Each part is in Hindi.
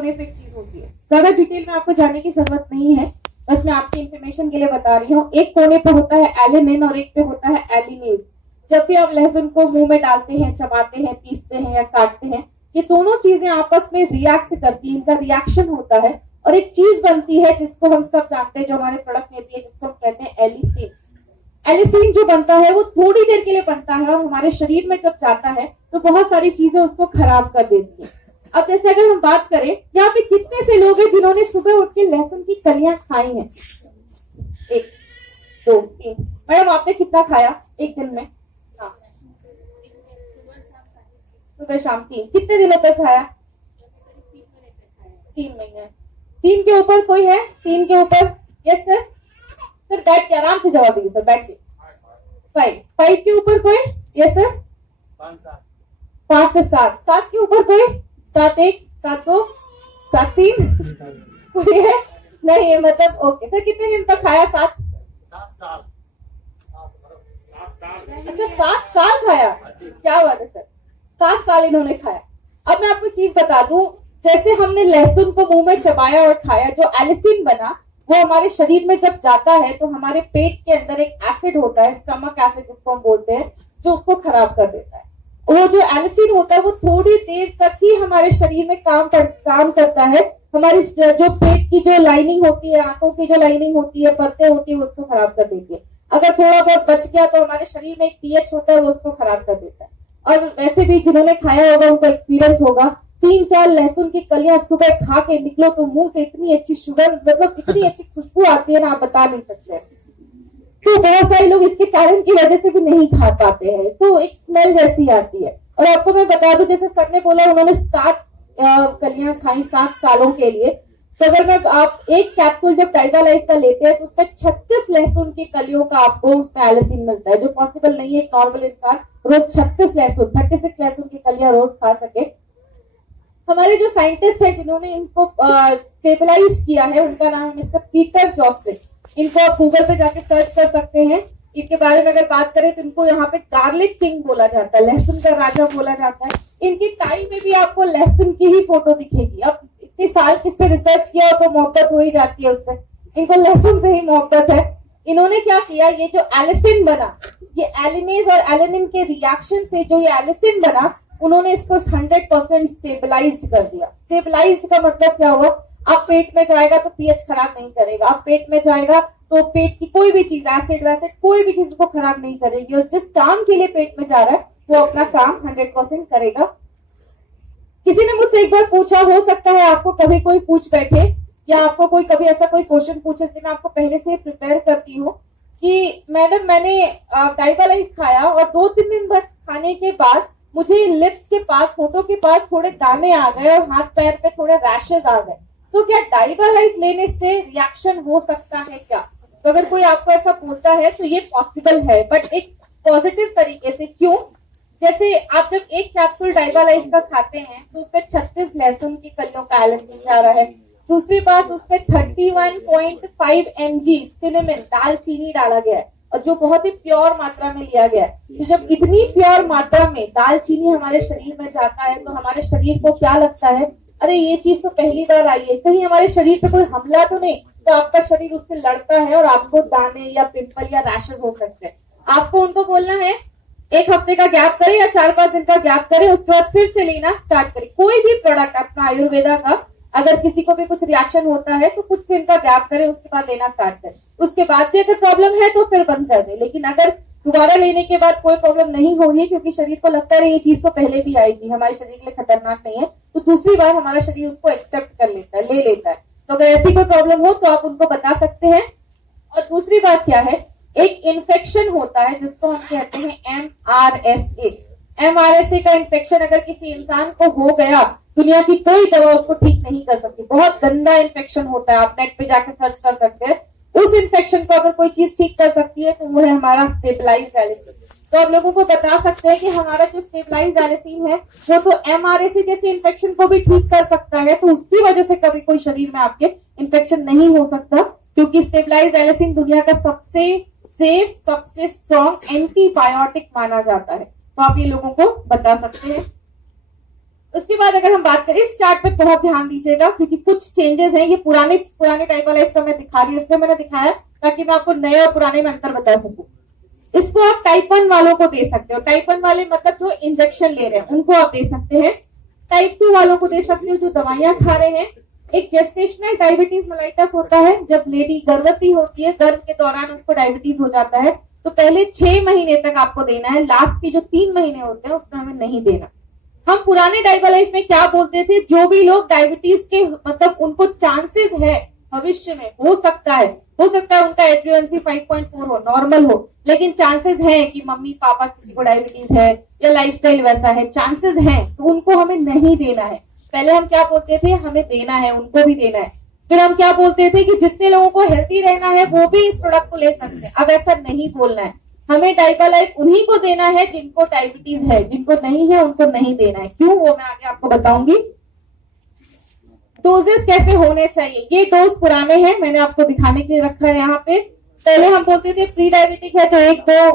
होने पे एक चीज होती है। ज्यादा डिटेल में आपको जानने की जरूरत नहीं है, बस मैं आपकी इंफॉर्मेशन के लिए बता रही हूँ। एक कोने पे होता है एलिनिन और एक पे होता है एलिनेज। जब भी आप लहसुन को मुंह में डालते हैं, चबाते हैं, पीसते हैं या काटते हैं, ये दोनों चीजें आपस में रिएक्ट करती है, इनका रिएक्शन होता है और एक चीज बनती है जिसको हम सब जानते हैं, जो हमारे प्रोडक्ट में भी है, जिसको हम कहते हैं एलिसिन। एलिसिन जो बनता है वो थोड़ी देर के लिए बनता है और हमारे शरीर में जब जाता है तो बहुत सारी चीजें उसको खराब कर देती है। अब जैसे अगर हम बात करें, यहाँ पे कितने से लोग हैं जिन्होंने सुबह उठ के लहसुन की कलियां खाई हैं? 1 2 3। मैडम आपने कितना खाया एक दिन में? हाँ, सुबह शाम 3। कितने दिनों तक खाया? 3 महीने। 3 के ऊपर कोई है? 3 के ऊपर? Yes sir. सर बैठ के आराम से जवाब दीजिए सर, बैठ के। 5 के ऊपर कोई? Yes sir. 5 से 7। 7 के ऊपर कोई? 7 1 7 2 7 3 कोई है? नहीं है, मतलब ओके सर। कितने दिन तक खाया? 7 साल। अच्छा 7 साल खाया, क्या बात है सर। 7 साल इन्होंने खाया। अब मैं आपको चीज बता दूं, जैसे हमने लहसुन को मुंह में चबाया और खाया, जो एलिसिन बना वो हमारे शरीर में जब जाता है तो हमारे पेट के अंदर एक एसिड होता है, स्टमक एसिड जिसको हम बोलते हैं, जो उसको खराब कर देता है। वो जो एलिसिन होता है वो थोड़ी देर तक ही हमारे शरीर में काम करता है। हमारी जो पेट की जो लाइनिंग होती है, आंखों की जो लाइनिंग होती है, परतें होती है, उसको खराब कर देती है। अगर थोड़ा बहुत बच गया तो हमारे शरीर में एक पीएच होता है, वो उसको खराब कर देता है। और वैसे भी जिन्होंने खाया होगा उनको एक्सपीरियंस होगा, 3-4 लहसुन की कलियां सुबह खा के निकलो तो मुंह से इतनी अच्छी शुगर, मतलब इतनी अच्छी खुशबू आती है ना, आप बता नहीं सकते। तो बहुत सारे लोग इसके कारण की वजह से भी नहीं खा पाते हैं, तो एक स्मेल जैसी आती है। और आपको मैं बता दूं, जैसे सर ने बोला उन्होंने 7 कलियां खाई 7 सालों के लिए, तो अगर मैं आप एक कैप्सूल जब डाइवा लाइफ का लेते हैं तो उसमें 36 लहसुन की कलियों का आपको उसमें एलिसिन मिलता है, जो पॉसिबल नहीं है एक नॉर्मल इंसान रोज 36 लहसुन की कलियां रोज खा सके। हमारे जो साइंटिस्ट है जिन्होंने इनको स्टेबलाइज किया है, उनका नाम है मिस्टर पीटर जॉस्टिन। इनको आप गूगल पे जाके सर्च कर सकते हैं। इनके बारे में अगर बात करें तो इनको यहाँ पे गार्लिक किंग बोला जाता है, लहसुन का राजा बोला जाता है। इनकी टाई में भी आपको लहसुन की ही फोटो दिखेगी। अब इतने साल किस पे रिसर्च किया तो मोहब्बत हो ही जाती है उससे, इनको लहसुन से ही मोहब्बत है। इन्होंने क्या किया, ये जो एलिसिन बना, ये एलिनेज और एलिनिन के रिएक्शन से जो ये एलिसिन बना, उन्होंने इसको 100% स्टेबलाइज कर दिया। स्टेबलाइज का मतलब क्या हुआ, आप पेट में जाएगा तो पीएच खराब नहीं करेगा, आप पेट में जाएगा तो पेट की कोई भी चीज, एसिड वैसिड कोई भी चीज को खराब नहीं करेगी, और जिस काम के लिए पेट में जा रहा है वो अपना काम 100% करेगा। किसी ने मुझसे एक बार पूछा, हो सकता है आपको कभी कोई पूछ बैठे या आपको कोई कभी ऐसा कोई क्वेश्चन पूछे, इसलिए मैं आपको पहले से प्रिपेयर करती हूँ कि मैडम मैंने डाइवा लाइफ खाया और 2-3 दिन बाद खाने के बाद मुझे लिप्स के पास, होठों के पास थोड़े दाने आ गए और हाथ पैर पे थोड़े रैशेज आ गए, तो क्या डाइवा लाइफ लेने से रिएक्शन हो सकता है क्या? तो अगर कोई आपको ऐसा बोलता है तो ये पॉसिबल है, बट एक पॉजिटिव तरीके से। क्यों? जैसे आप जब एक कैप्सूल डाइवा लाइफ का खाते हैं तो उसमें 36 लहसुन की कलियों का एलिसिन जा रहा है। दूसरी बात, उसमें 31.5 mg सिनेमन, दालचीनी डाला गया है, और जो बहुत ही प्योर मात्रा में लिया गया है। तो जब इतनी प्योर मात्रा में दालचीनी हमारे शरीर में जाता है तो हमारे शरीर को क्या लगता है, अरे ये चीज तो पहली बार आई है, कहीं हमारे शरीर पे कोई हमला तो नहीं, तो आपका शरीर उससे लड़ता है और आपको दाने या पिंपल या रैशेज हो सकते हैं। आपको उनको बोलना है 1 हफ्ते का गैप करें या 4-5 दिन का गैप करें, उसके बाद फिर से लेना स्टार्ट करें। कोई भी प्रोडक्ट अपना आयुर्वेदा का, अगर किसी को भी कुछ रिएक्शन होता है तो कुछ दिन का गैप करें, उसके बाद लेना स्टार्ट करें। उसके बाद भी अगर प्रॉब्लम है तो फिर बंद कर दें, लेकिन अगर दोबारा लेने के बाद कोई प्रॉब्लम नहीं हो रही है, क्योंकि शरीर को लगता है ये चीज तो पहले भी आएगी, हमारे शरीर के लिए खतरनाक नहीं है, तो दूसरी बार हमारा शरीर उसको एक्सेप्ट कर लेता है, ले लेता है। तो अगर ऐसी कोई प्रॉब्लम हो तो आप उनको बता सकते हैं। और दूसरी बात क्या है, एक इन्फेक्शन होता है जिसको हम कहते हैं MRSA। MRSA का इन्फेक्शन अगर किसी इंसान को हो गया, दुनिया की कोई दवा उसको ठीक नहीं कर सकती। बहुत गंदा इन्फेक्शन होता है, आप नेट पे जाकर सर्च कर सकते हैं। उस इन्फेक्शन को अगर कोई चीज ठीक कर सकती है तो वो है हमारा स्टेबलाइज्ड एलिसिन। तो आप लोगों को बता सकते हैं कि हमारा जो स्टेबलाइज्ड एलिसिन है वो तो MRSA जैसे इन्फेक्शन को भी ठीक कर सकता है, तो उसकी वजह से कभी कोई शरीर में आपके इन्फेक्शन नहीं हो सकता, क्योंकि स्टेबलाइज्ड एलिसिन दुनिया का सबसे सेफ, सबसे स्ट्रॉन्ग एंटीबायोटिक माना जाता है। तो आप ये लोगों को बता सकते हैं। उसके बाद अगर हम बात करें, इस चार्ट पे बहुत ध्यान दीजिएगा क्योंकि कुछ चेंजेस हैं। ये पुराने टाइप वाला इसका मैं दिखा रही हूँ, इसलिए मैंने दिखाया ताकि मैं आपको नए और पुराने में अंतर बता सकूं। इसको आप टाइप 1 वालों को दे सकते हो। टाइप 1 वाले मतलब जो इंजेक्शन ले रहे हैं उनको आप दे सकते हैं। टाइप 2 वालों को दे सकते हो जो दवाइयां खा रहे हैं। एक जेस्टेशनल डायबिटीज मेलाइटस होता है, जब लेडी गर्भवती होती है, गर्भ के दौरान उसको डायबिटीज हो जाता है, तो पहले 6 महीने तक आपको देना है, लास्ट के जो 3 महीने होते हैं उसमें हमें नहीं देना। हम पुराने डाइबालाइफ में क्या बोलते थे, जो भी लोग डायबिटीज के मतलब उनको चांसेस है भविष्य में हो सकता है उनका HbA1c 5.4 हो, नॉर्मल हो, लेकिन चांसेस है कि मम्मी पापा किसी को डायबिटीज है या लाइफस्टाइल वैसा है, चांसेस हैं, तो उनको हमें नहीं देना है। पहले हम क्या बोलते थे, हमें देना है, उनको भी देना है। फिर हम क्या बोलते थे कि जितने लोगों को हेल्दी रहना है वो भी इस प्रोडक्ट को ले सकते हैं। अब ऐसा नहीं बोलना है, हमें डाइबालाइफ उन्हीं को देना है जिनको डायबिटीज है, जिनको नहीं है उनको नहीं देना है। क्यों, वो मैं आगे आपको बताऊंगी। डोजेस कैसे होने चाहिए, ये डोज पुराने हैं, मैंने आपको दिखाने के लिए रखा है यहाँ पे। पहले हम बोलते थे प्री डायबिटिक है तो 1, 2,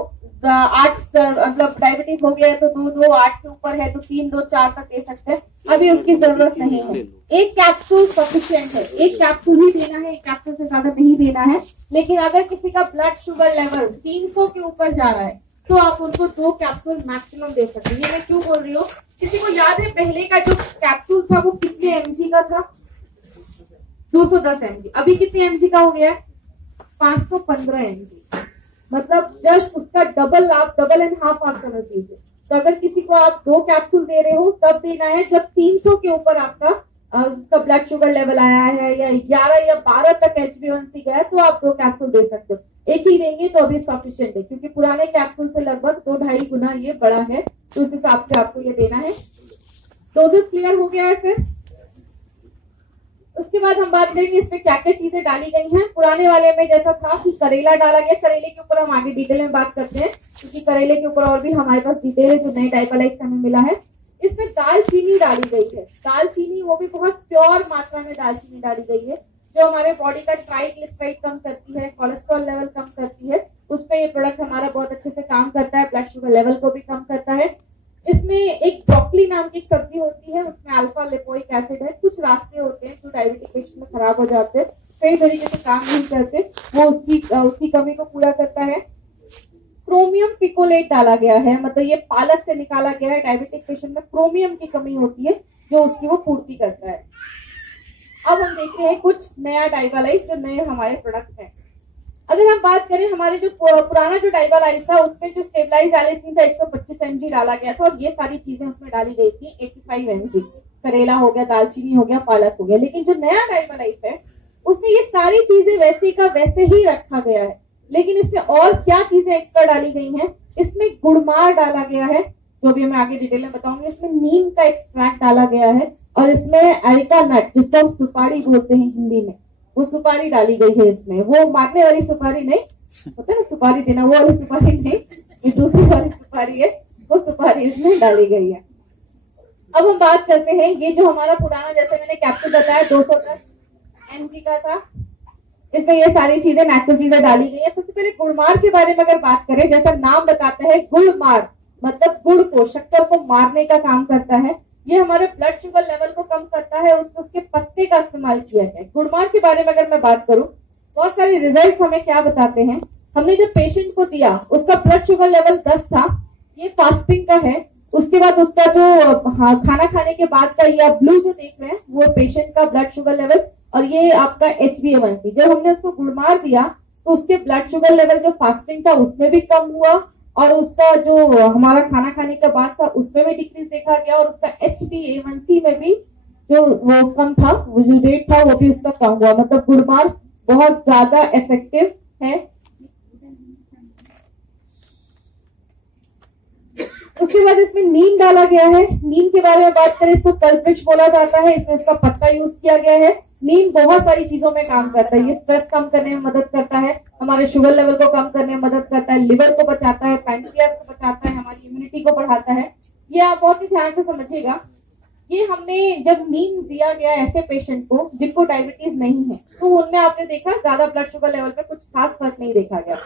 8 मतलब डायबिटीज हो गया है तो 2, 2, 8 के ऊपर है तो 3, 2, 4 तक दे सकते हैं। अभी उसकी जरूरत नहीं है, एक कैप्सूल सफिशिएंट है, एक कैप्सूल ही देना है, एक कैप्सूल से ज्यादा नहीं देना है। लेकिन अगर किसी का ब्लड शुगर लेवल 300 के ऊपर जा रहा है तो आप उनको 2 कैप्सूल मैक्सिमम दे सकते हैं। ये मैं क्यों बोल रही हूँ, किसी को याद है पहले का जो कैप्सूल था वो कितने mg का था, 210 mg, अभी कितने mg का हो गया है, 515 mg, मतलब जस्ट उसका डबल एंड हाफ आप समझ लीजिए। तो अगर किसी को आप 2 कैप्सूल दे रहे हो तब देना है जब 300 के ऊपर आपका उसका ब्लड शुगर लेवल आया है या 11 या 12 तक HbA1c गया है तो आप 2 कैप्सूल दे सकते हो। एक ही देंगे तो अभी सफिशिएंट है क्योंकि पुराने कैप्सूल से लगभग 2-2.5 गुना ये बड़ा है, तो उस हिसाब से आपको ये देना है। डोजेस क्लियर हो गया है। फिर उसके बाद हम बात करेंगे इसमें क्या क्या चीजें डाली गई हैं। पुराने वाले में जैसा था कि करेला डाला गया, करेले के ऊपर हम आगे डिटेल में बात करते हैं क्योंकि करेले के ऊपर और भी हमारे पास डिटेल है जो नए डाइबालाइफ हमें मिला है। इसमें दालचीनी डाली गई है, दालचीनी वो भी बहुत प्योर मात्रा में दालचीनी डाली गई है जो हमारे बॉडी का ट्राइग्लिसराइड कम करती है, कोलेस्ट्रॉल लेवल कम करती है, उस पर ये प्रोडक्ट हमारा बहुत अच्छे से काम करता है, ब्लड शुगर लेवल को भी कम करता है। इसमें एक ब्रोकली नाम की एक सब्जी होती है, उसमें अल्फा लिपोइक एसिड है, कुछ रास्ते होते हैं जो डायबिटिक पेशेंट में खराब हो जाते हैं, कई तरीके से काम नहीं करते, वो उसकी कमी को पूरा करता है। क्रोमियम पिकोलेट डाला गया है, मतलब ये पालक से निकाला गया है, डायबिटिक पेशेंट में क्रोमियम की कमी होती है जो उसकी वो पूर्ति करता है। अब हम देखते हैं कुछ नया डाइबालाइफ जो नए हमारे प्रोडक्ट हैं। अगर हम बात करें हमारे जो पुराना जो डाइबालाइफ था उसमें जो स्टेबलाइज एलिसिन था 125 mg डाला गया था और ये सारी चीजें उसमें डाली गई थी 85 mg, करेला हो गया, दालचीनी हो गया, पालक हो गया। लेकिन जो नया डाइबालाइफ है उसमें ये सारी चीजें वैसे का वैसे ही रखा गया है, लेकिन इसमें और क्या चीजें एक्स्ट्रा डाली गई हैं। इसमें गुड़मार डाला गया है जो भी मैं आगे डिटेल में बताऊंगी। इसमें नीम का एक्सट्रैक्ट डाला गया है और इसमें एरिका नट जिसको हम सुपारी बोलते हैं हिंदी में, वो सुपारी डाली गई है। इसमें वो मारने वाली सुपारी नहीं होता है ना, सुपारी देना, वो वाली सुपारी नहीं, ये दूसरी वाली सुपारी है, वो सुपारी इसमें डाली गई है। अब हम बात करते हैं, ये जो हमारा पुराना जैसे मैंने कैप्सूल बताया 210 mg का था, इसमें ये सारी चीजें नेचुरल चीजें डाली गई है। सबसे पहले गुड़मार के बारे में अगर बात करें, जैसा नाम बताता है गुड़मार मतलब गुड़ को, शक्कर को मारने का काम करता है। ये हमारे ब्लड शुगर लेवल को कम करता है, उसके पत्ते का इस्तेमाल किया जाए। गुड़मार के बारे में अगर मैं बात करूं, बहुत सारे रिजल्ट हमें क्या बताते हैं। हमने जो पेशेंट को दिया उसका ब्लड शुगर लेवल 10 था, ये फास्टिंग का है। उसके बाद उसका जो खाना खाने के बाद का ये ब्लू जो देख रहे हैं वो पेशेंट का ब्लड शुगर लेवल, और ये आपका HbA1c। जब हमने उसको गुड़मार दिया तो उसके ब्लड शुगर लेवल जो फास्टिंग था उसमें भी कम हुआ और उसका जो हमारा खाना खाने के बाद था उसमें भी डिक्रीज देखा गया, और उसका HbA1c में भी जो वो कम था, वो जो रेट था वो भी उसका कम हुआ। मतलब गुड़मार बहुत ज्यादा इफेक्टिव है। उसके बाद इसमें नीम डाला गया है। नीम के बारे में बात करें, इसको कल्पवृक्ष बोला जाता है, इसमें इसका पत्ता यूज किया गया है। नीम बहुत सारी चीजों में काम करता है, ये स्ट्रेस कम करने में मदद करता है, हमारे शुगर लेवल को कम करने में मदद करता है, लिवर को बचाता है, पैंक्रियास को बचाता है, हमारी इम्यूनिटी को बढ़ाता है। ये आप बहुत ही ध्यान से समझिएगा। ये हमने जब नीम दिया गया ऐसे पेशेंट को जिनको डायबिटीज नहीं है, तो उनमें आपने देखा ज्यादा ब्लड शुगर लेवल पे कुछ खास फर्क नहीं देखा गया।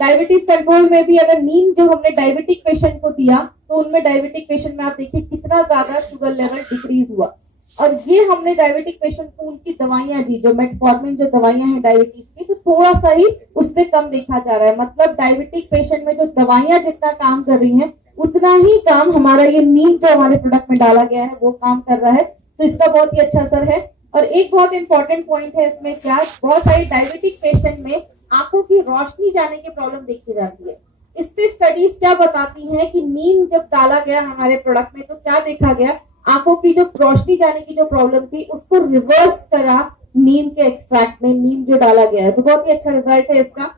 डायबिटीज कंट्रोल में भी अगर नीम जो हमने डायबिटिक पेशेंट को दिया तो उनमें डायबिटिक पेशेंट में आप देखिए कितना ज्यादा शुगर लेवल डिक्रीज हुआ। और ये हमने डायबिटिक पेशेंट को उनकी दवाइयां दी, जो मेटफॉर्मिन जो दवाइयां हैं डायबिटीज की, तो थोड़ा सा ही उससे कम देखा जा रहा है। मतलब डायबिटिक पेशेंट में जो दवाइयां जितना काम कर रही हैं उतना ही काम हमारा ये नीम जो हमारे प्रोडक्ट में डाला गया है वो काम कर रहा है। तो इसका बहुत ही अच्छा असर है। और एक बहुत इंपॉर्टेंट पॉइंट है इसमें क्या, बहुत सारी डायबिटिक पेशेंट में आंखों की रोशनी जाने की प्रॉब्लम देखी जाती है। इस पे स्टडीज क्या बताती हैं कि नीम जब डाला गया हमारे प्रोडक्ट में तो क्या देखा गया, आंखों की जो रोशनी जाने की जो प्रॉब्लम थी उसको रिवर्स करा नीम के एक्सट्रैक्ट में, नीम जो डाला गया है। तो बहुत ही अच्छा रिजल्ट है इसका।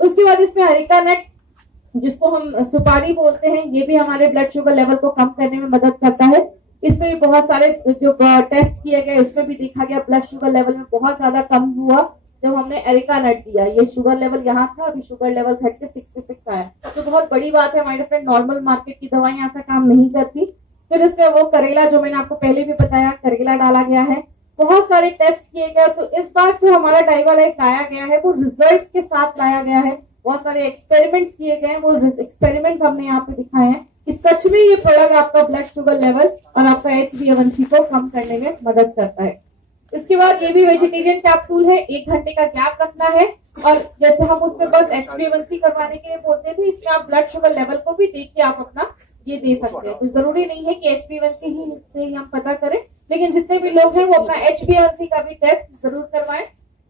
उसके बाद इसमें अरेका नट जिसको हम सुपारी बोलते हैं, ये भी हमारे ब्लड शुगर लेवल को कम करने में मदद करता है। इसमें भी बहुत सारे जो टेस्ट किए गए उसमें भी देखा गया ब्लड शुगर लेवल में बहुत ज्यादा कम हुआ जब हमने एरिका नट दिया। ये शुगर लेवल यहाँ था, अभी शुगर लेवल घट के 66 आया। तो बहुत बड़ी बात है हमारे फ्रेंड, नॉर्मल मार्केट की दवाइयां ऐसा काम नहीं करती। फिर इसमें वो करेला जो मैंने आपको पहले भी बताया, करेला डाला गया है। बहुत सारे टेस्ट किए गए। तो इस बार जो हमारा डाइवा लाइफ लाया गया है वो रिजल्ट्स के साथ लाया गया है। बहुत सारे एक्सपेरिमेंट्स किए गए हैं, वो एक्सपेरिमेंट्स हमने यहाँ पे दिखाए हैं कि सच में ये प्रोडक्ट आपका ब्लड शुगर लेवल और आपका HbA1c को कम करने में मदद करता है। इसके बाद ये भी वेजिटेरियन कैप्सूल है, 1 घंटे का गैप रखना है। और जैसे हम उसमें बस HbA1c करवाने के लिए बोलते थे, इसमें आप ब्लड शुगर लेवल को भी देख के आप अपना ये दे सकते हैं। तो जरूरी नहीं है कि HbA1c ही से ही हम पता करें, लेकिन जितने भी लोग हैं वो अपना HbA1c का भी टेस्ट जरूर करवाएं।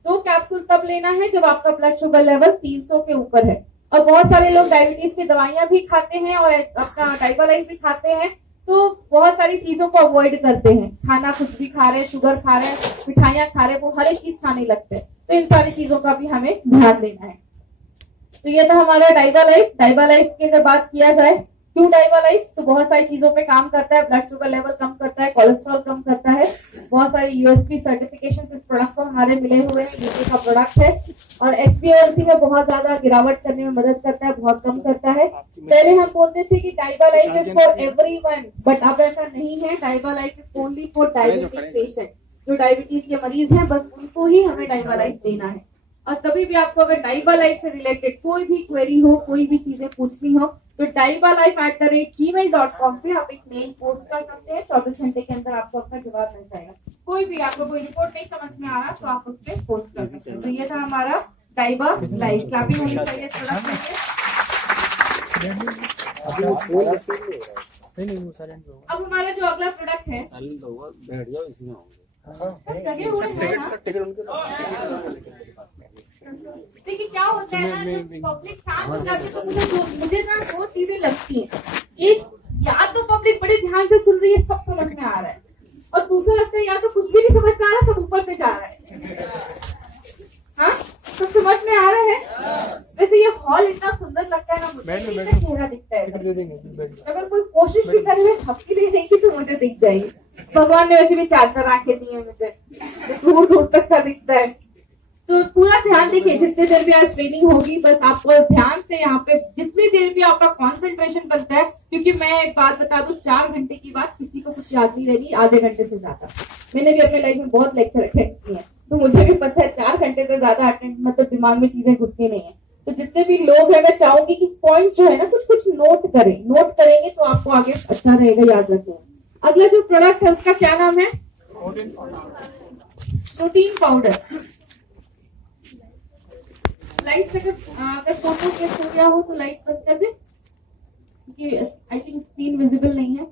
2 कैप्सूल तब लेना है जब आपका ब्लड शुगर लेवल 300 के ऊपर है। और बहुत सारे लोग डायबिटीज की दवाइयां भी खाते हैं और अपना डाइवा लाइफ भी खाते हैं, तो बहुत सारी चीजों को अवॉइड करते हैं। खाना कुछ भी खा रहे हैं, शुगर खा रहे हैं, मिठाइयां खा रहे हैं, वो हर एक चीज खाने लगते हैं। तो इन सारी चीजों का भी हमें ध्यान देना है। तो ये था हमारा डाइवा लाइफ। डाइवा लाइफ की अगर बात किया जाए, क्यों डाइवा लाइफ, तो बहुत सारी चीजों पे काम करता है। ब्लड शुगर लेवल कम करता है, कोलेस्ट्रॉल कम करता है। बहुत सारे USP सर्टिफिकेशन इस प्रोडक्ट को हमारे मिले हुए हैं, यूके का प्रोडक्ट है। और HbA1c में बहुत ज्यादा गिरावट करने में मदद करता है, बहुत कम करता है। पहले हम बोलते थे कि Diva life is for everyone, but अब ऐसा नहीं है। Diva life is only for diabetic patient. जो डायबिटीज के मरीज हैं बस उनको ही हमें डाइवा लाइफ देना है। और कभी भी आपको अगर डाइवा लाइफ से रिलेटेड कोई भी क्वेरी हो, कोई भी चीजें पूछनी हो, तो daiwalife@gmail.com पे आप एक मेल पोस्ट कर सकते हैं। 24 घंटे के अंदर आपको अपना जवाब मिल जाएगा। कोई भी आपको कोई रिपोर्ट नहीं समझ में आ रहा तो आप उस पर पोस्ट कर सकते हैं। तो ये था हमारा डाइवा लाइफ। क्लैपिंग होनी चाहिए इस प्रोडक्ट के लिए। अब हमारा जो अगला प्रोडक्ट है, लगे हुए देखिए क्या होता है ना, जब पब्लिक शांत हो जाती है तो मुझे ना 2 चीजें लगती हैं। एक, या तो पब्लिक बड़े ध्यान से सुन रही है, सब समझ में आ रहा है, और दूसरा लगता है या तो कुछ भी नहीं समझ में आ रहा, सब ऊपर पे जा रहा है। हाँ, सब समझ में आ रहा है। वैसे ये हॉल इतना सुंदर लगता है ना, मुझे चेहरा दिखता है। अगर कोई कोशिश भी करे है झपकी देने की तो मुझे दिख जाएगी। भगवान ने वैसे भी 4 आंखें दी है मुझे, दूर दूर तक का दिखता है। तो पूरा ध्यान देखिए, जितनी देर भी आज ट्रेनिंग होगी बस आपको ध्यान से यहाँ पे जितनी देर भी आपका कंसंट्रेशन बनता है, क्योंकि मैं एक बात बता दूं, 4 घंटे की बात किसी को कुछ याद नहीं रहेगी आधे घंटे से ज्यादा। मैंने भी अपने लाइफ में बहुत लेक्चर अटेंड किए हैं, तो मुझे भी पता है 4 घंटे से ज्यादा अटेंड मतलब दिमाग में चीजें घुसती नहीं है। तो जितने भी लोग हैं मैं चाहूंगी कि पॉइंट जो है ना कुछ कुछ नोट करें। नोट करेंगे तो आपको आगे अच्छा रहेगा, याद रखेंगे। अगला जो प्रोडक्ट है उसका क्या नाम है, प्रोटीन पाउडर। लाइट से अगर फोटो क्लिक हो गया हो तो लाइट बंद कर दे, क्योंकि आई थिंक स्क्रीन विजिबल नहीं है।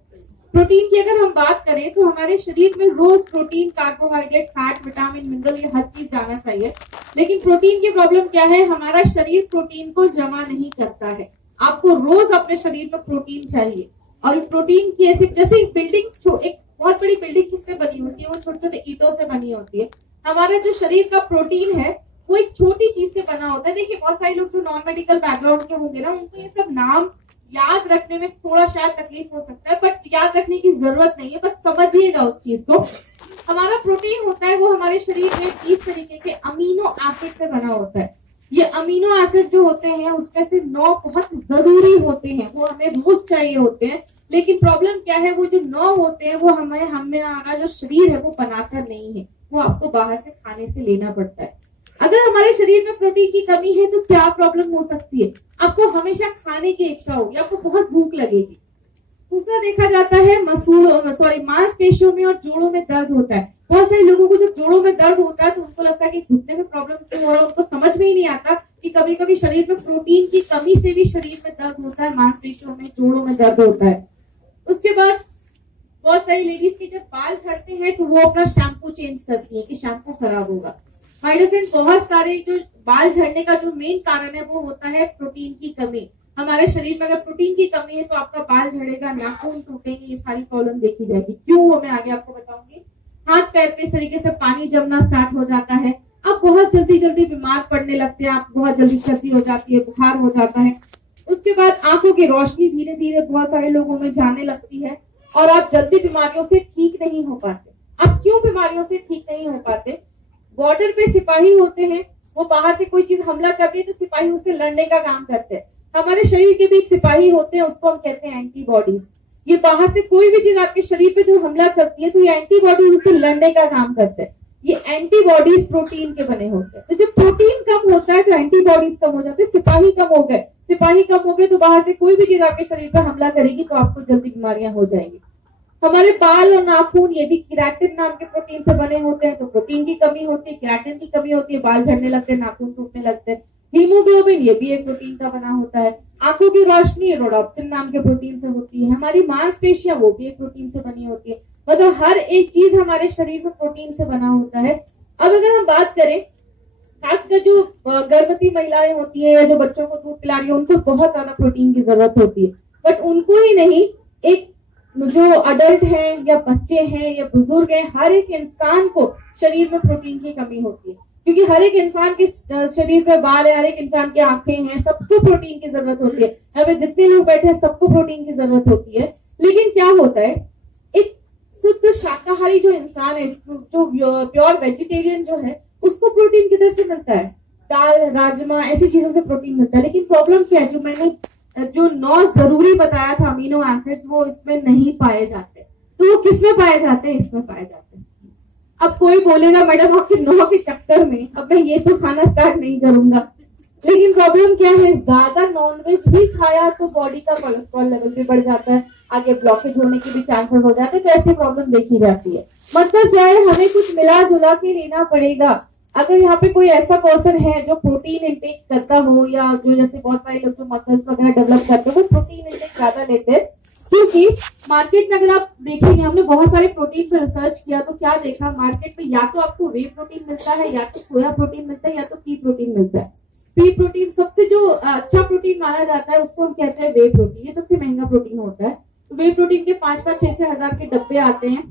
प्रोटीन की अगर हम बात करें तो हमारे शरीर में रोज protein, carbohydrate, fat, vitamin, mineral ये हर चीज जाना चाहिए। लेकिन प्रोटीन की प्रॉब्लम क्या है, हमारा शरीर प्रोटीन को जमा नहीं करता है। आपको रोज अपने शरीर में प्रोटीन चाहिए। और प्रोटीन की ऐसी जैसे बिल्डिंग, एक बहुत बड़ी बिल्डिंग किससे बनी होती है, वो छोटे छोटे ईंटों से बनी होती है। हमारा जो शरीर का प्रोटीन है वो एक छोटी चीज से बना होता है। देखिए बहुत सारे लोग जो नॉन मेडिकल बैकग्राउंड के होंगे ना, उनको ये सब नाम याद रखने में थोड़ा शायद तकलीफ हो सकता है, बट याद रखने की जरूरत नहीं है, बस समझिएगा उस चीज को। हमारा प्रोटीन होता है वो हमारे शरीर में 20 तरीके के अमीनो एसिड से बना होता है। ये अमीनो एसिड जो होते हैं उसमें से 9 बहुत जरूरी होते हैं, वो हमें रोज चाहिए होते हैं। लेकिन प्रॉब्लम क्या है, वो जो 9 होते हैं वो हमारा जो शरीर है वो बनाकर नहीं है, वो आपको बाहर से खाने से लेना पड़ता है। अगर हमारे शरीर में प्रोटीन की कमी है तो क्या प्रॉब्लम हो सकती है? आपको हमेशा खाने की इच्छा होगी, आपको बहुत भूख लगेगी। दूसरा देखा जाता है मांसपेशियों में और जोड़ों में दर्द होता है। बहुत सारे लोगों को जब जोड़ों में दर्द होता है तो उनको लगता है कि घुटने में प्रॉब्लम क्यों हो रहा है, उनको समझ में ही नहीं आता कि कभी कभी शरीर में प्रोटीन की कमी से भी शरीर में दर्द होता है, मांसपेशियों में, जोड़ों में दर्द होता है। उसके बाद बहुत सारी लेडीज के जब बाल झड़ते हैं तो वो अपना शैम्पू चेंज करती है कि शैम्पू खराब होगा। माय डियर फ्रेंड, बहुत सारे जो बाल झड़ने का जो मेन कारण है वो होता है प्रोटीन की कमी। हमारे शरीर में अगर प्रोटीन की कमी है तो आपका बाल झड़ेगा, नाखून टूटेंगे, ये सारी प्रॉब्लम देखी जाएगी। क्यों, वो मैं आगे आपको बताऊंगी। हाथ पैर पे इस तरीके से पानी जमना स्टार्ट हो जाता है, आप बहुत जल्दी जल्दी बीमार पड़ने लगते हैं, आप बहुत जल्दी सर्दी हो जाती है, बुखार हो जाता है। उसके बाद आंखों की रोशनी धीरे धीरे बहुत सारे लोगों में जाने लगती है और आप जल्दी बीमारियों से ठीक नहीं हो पाते। आप क्यों बीमारियों से ठीक नहीं हो पाते? बॉर्डर पे सिपाही होते हैं, वो बाहर से कोई चीज हमला करती है तो सिपाही उससे लड़ने का काम करते हैं। हमारे शरीर के भी एक सिपाही होते हैं, उसको हम कहते हैं एंटीबॉडीज। ये बाहर से कोई भी चीज आपके शरीर पे जो हमला करती है तो ये एंटीबॉडीज उससे लड़ने का काम करते हैं। ये एंटीबॉडीज प्रोटीन के बने होते हैं। तो जब प्रोटीन कम होता है तो एंटीबॉडीज कम हो जाते हैं, सिपाही कम हो गए। सिपाही कम हो गए तो बाहर से कोई भी चीज आपके शरीर पर हमला करेगी तो आपको जल्दी बीमारियां हो जाएंगी। हमारे बाल और नाखून ये भी केराटिन नाम के प्रोटीन से बने होते हैं। तो प्रोटीन की कमी होती है, केराटिन की कमी होती है, बाल झड़ने लगते हैं, नाखून टूटने लगते हैं। हीमोग्लोबिन ये भी एक प्रोटीन का बना होता है। आंखों की रोशनी रोडोप्सिन नाम के प्रोटीन से होती है। हमारी मांसपेशियां वो भी एक प्रोटीन से बनी होती है। मतलब हर एक चीज हमारे शरीर में प्रोटीन से बना होता है। अब अगर हम बात करें खासकर जो गर्भवती महिलाएं होती है या जो बच्चों को दूध पिला रही है, उनको बहुत ज्यादा प्रोटीन की जरूरत होती है। बट उनको ही नहीं, एक जो अडल्ट हैं या बच्चे हैं या बुजुर्ग हैं, हर एक इंसान को शरीर में प्रोटीन की कमी होती है। क्योंकि हर एक इंसान के शरीर पे बाल है, हर एक इंसान की आंखें हैं, सबको प्रोटीन की जरूरत होती है। यहाँ पे जितने लोग बैठे हैं सबको प्रोटीन की जरूरत होती है। लेकिन क्या होता है, एक शुद्ध शाकाहारी जो इंसान है, जो प्योर वेजिटेरियन जो है, उसको प्रोटीन किधर से मिलता है? दाल, राजमा, ऐसी चीजों से प्रोटीन मिलता है। लेकिन प्रॉब्लम क्या है, जो मैंने जो 9 जरूरी बताया था अमीनो एसिड्स, वो इसमें नहीं पाए जाते। तो वो किस में पाए जाते हैं? इसमें पाए जाते हैं। अब कोई बोलेगा मैडम आपके 9 के चक्कर में अब मैं ये तो खाना स्टार्ट नहीं करूंगा। लेकिन प्रॉब्लम क्या है, ज्यादा नॉनवेज भी खाया तो बॉडी का कोलेस्ट्रॉल लेवल भी बढ़ जाता है, आगे ब्लॉकेज होने के भी चांसेस हो जाते हैं। तो ऐसी प्रॉब्लम देखी जाती है। मतलब क्या है, हमें कुछ मिला जुला के लेना पड़ेगा। अगर यहाँ पे कोई ऐसा पर्सन है जो प्रोटीन इंटेक करता हो, या जो जैसे बहुत सारे लोग जो मसल्स वगैरह डेवलप करते हैं वो प्रोटीन इंटेक ज्यादा लेते हैं। क्योंकि मार्केट में अगर आप देखेंगे, हमने बहुत सारे प्रोटीन पर रिसर्च किया तो क्या देखा, मार्केट में या तो आपको वे प्रोटीन मिलता है, या तो सोया प्रोटीन मिलता है, या तो पी प्रोटीन मिलता है। पी प्रोटीन सबसे जो अच्छा प्रोटीन माना जाता है उसको हम कहते हैं वे प्रोटीन। ये सबसे महंगा प्रोटीन होता है। तो वे प्रोटीन के 5-5, 6-6 हजार के डब्बे आते हैं।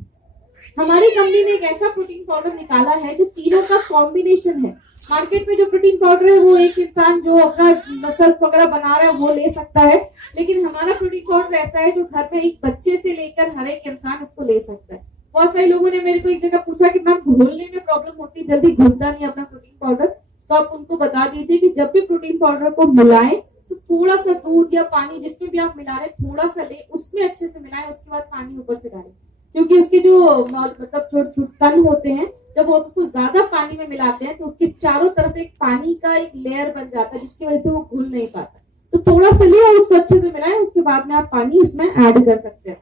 हमारी कंपनी ने एक ऐसा प्रोटीन पाउडर निकाला है जो तीनों का कॉम्बिनेशन है। मार्केट में जो प्रोटीन पाउडर है वो एक इंसान जो अपना मसल्स वगैरह बना रहा है वो ले सकता है, लेकिन हमारा प्रोटीन पाउडर ऐसा है जो घर में एक बच्चे से लेकर हर एक इंसान इसको ले सकता है। बहुत सारे लोगों ने मेरे को एक जगह पूछा कि मैम घोलने में प्रॉब्लम होती है, जल्दी घुलता नहीं अपना प्रोटीन पाउडर। तो आप उनको बता दीजिए कि जब भी प्रोटीन पाउडर को मिलाएं तो थोड़ा सा दूध या पानी, जिसमें भी आप मिला रहे थोड़ा सा ले, उसमें अच्छे से मिलाएं, उसके बाद पानी ऊपर से डालें। क्योंकि उसके जो मतलब छोटे कण होते हैं, जब वो उसको ज्यादा पानी में मिलाते हैं तो उसके चारों तरफ एक पानी का एक लेयर बन जाता है, जिसकी वजह से वो घुल नहीं पाता। तो थोड़ा सा ले और उसको अच्छे से मिलाएं, उसके बाद में आप पानी उसमें ऐड कर सकते हैं।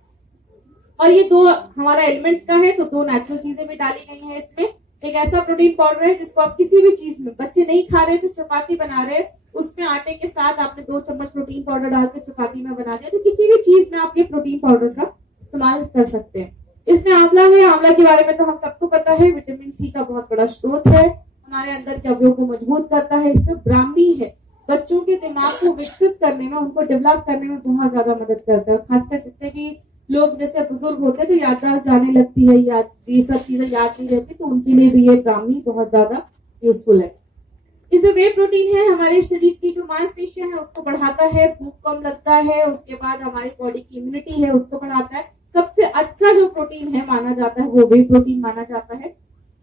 और ये 2 हमारा एलिमेंट्स का है, तो 2 नेचुरल चीजें भी डाली गई हैं इसमें। एक ऐसा प्रोटीन पाउडर है जिसको आप किसी भी चीज में, बच्चे नहीं खा रहे तो चपाती बना रहे, उसमें आटे के साथ आपने 2 चम्मच प्रोटीन पाउडर डालकर चपाती में बना दिया, तो किसी भी चीज में आप ये प्रोटीन पाउडर का इस्तेमाल कर सकते हैं। इसमें आंवला है। आंवला के बारे में तो हम सबको पता है, विटामिन सी का बहुत बड़ा स्रोत है, हमारे अंदर के अवयवों को मजबूत करता है। इसमें ब्राह्मी है, बच्चों के दिमाग को विकसित करने में, उनको डेवलप करने में बहुत ज्यादा मदद करता है। खासकर जितने भी लोग जैसे बुजुर्ग होते हैं जो याददाश्त जाने लगती है, याद ये सब चीजें याद नहीं रहती, तो उनके लिए भी ये ब्राह्मी बहुत ज्यादा यूजफुल है। इसमें वे प्रोटीन है, हमारे शरीर की जो मांसपेशियां है उसको बढ़ाता है, भूख कम लगता है, उसके बाद हमारी बॉडी की इम्यूनिटी है उसको बढ़ाता है। सबसे अच्छा जो प्रोटीन है माना जाता है वो वे प्रोटीन माना जाता है।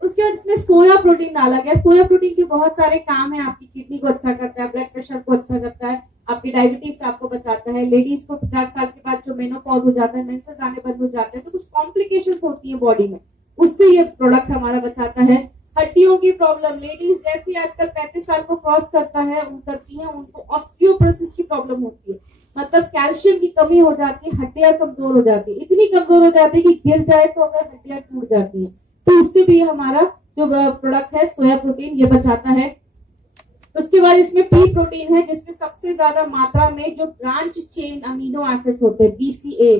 उसके बाद इसमें सोया प्रोटीन डाला गया। सोया प्रोटीन के बहुत सारे काम है, आपकी किडनी को अच्छा करता है, ब्लड प्रेशर को अच्छा करता है, आपकी डायबिटीज से आपको बचाता है। लेडीज को 50 साल के बाद जो मेनोपॉज हो जाता है, मेंसेस आने बंद हो जाते हैं, तो कुछ कॉम्प्लिकेशंस होती है बॉडी में, उससे ये प्रोडक्ट हमारा बचाता है। हड्डियों हड्डियों की प्रॉब्लम, लेडीज जैसे आजकल 35 साल को क्रॉस करती हैं उनको ऑस्टियोपोरोसिस की प्रॉब्लम होती है, मतलब कैल्शियम की कमी हो जाती है, हड्डियां कमजोर हो जाती है, इतनी कमजोर हो जाती है कि गिर जाए तो अगर हड्डियां टूट जाती हैं, तो उससे भी हमारा जो प्रोडक्ट है सोया प्रोटीन ये बचाता है। उसके बाद इसमें पी प्रोटीन है जिसमें सबसे ज्यादा मात्रा में जो ब्रांच चेन अमीनो एसिड्स होते हैं BCA,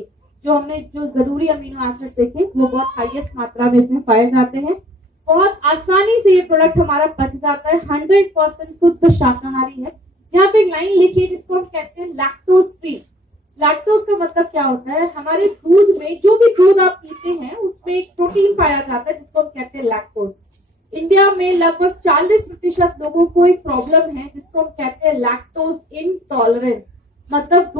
जो जरूरी अमीनो एसिड देखे वो बहुत हाईएस्ट मात्रा में इसमें पाए जाते हैं। बहुत आसानी से ये प्रोडक्ट हमारा पच जाता है, 100% शुद्ध शाकाहारी है। यहाँ पे एक लाइन लिखी है जिसको हम कहते हैं लैक्टोज फ्री। लैक्टोज का मतलब क्या होता है, हमारे दूध में जो भी दूध आप पीते हैं उसमें एक प्रोटीन पाया जाता है जिसको हम कहते हैं लैक्टोज। इंडिया में लगभग 40% लोगों को एक प्रॉब्लम है जिसको हम कहते हैं लैक्टोज इनटॉलरेंस, मतलब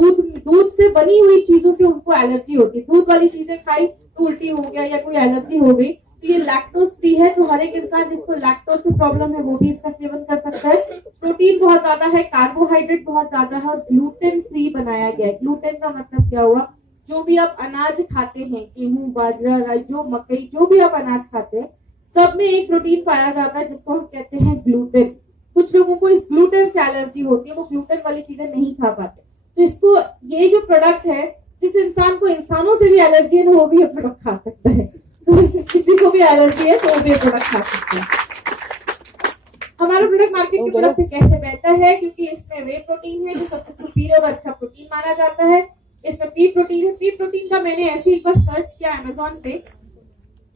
दूध से बनी हुई चीजों से उनको एलर्जी होती है। दूध वाली चीजें खाई तो उल्टी हो गया या कोई एलर्जी हो गई, तो ये लैक्टोज फ्री है। तो हर एक इंसान जिसको लैक्टोज से प्रॉब्लम है वो भी इसका सेवन कर सकता है। प्रोटीन बहुत ज्यादा है, कार्बोहाइड्रेट बहुत ज्यादा है और ग्लूटेन फ्री बनाया गया है। ग्लूटेन का मतलब क्या हुआ, जो भी आप अनाज खाते हैं, गेहूं, बाजरा, जो मकई, जो भी आप अनाज खाते हैं सब में एक प्रोटीन पाया जाता है जिसको हम कहते हैं ग्लूटेन। कुछ लोगों को इस ग्लूटेन से एलर्जी होती है, वो ग्लूटेन वाली चीजें नहीं खा पाते, तो इसको ये जो प्रोडक्ट है, जिस इंसान को इंसानों से भी एलर्जी है वो भी ये प्रोडक्ट खा सकता है। तो किसी को भी एलर्जी है तो वो भी ये प्रोडक्ट खा सकता है। हमारा प्रोडक्ट मार्केट की तरफ से कैसे बेहतर है, क्योंकि इसमें वे प्रोटीन है जो सबसे सुपीरियर और अच्छा प्रोटीन माना जाता है। इसमें पी प्रोटीन है। पी प्रोटीन का मैंने ऐसे एक बार सर्च किया अमेजोन पे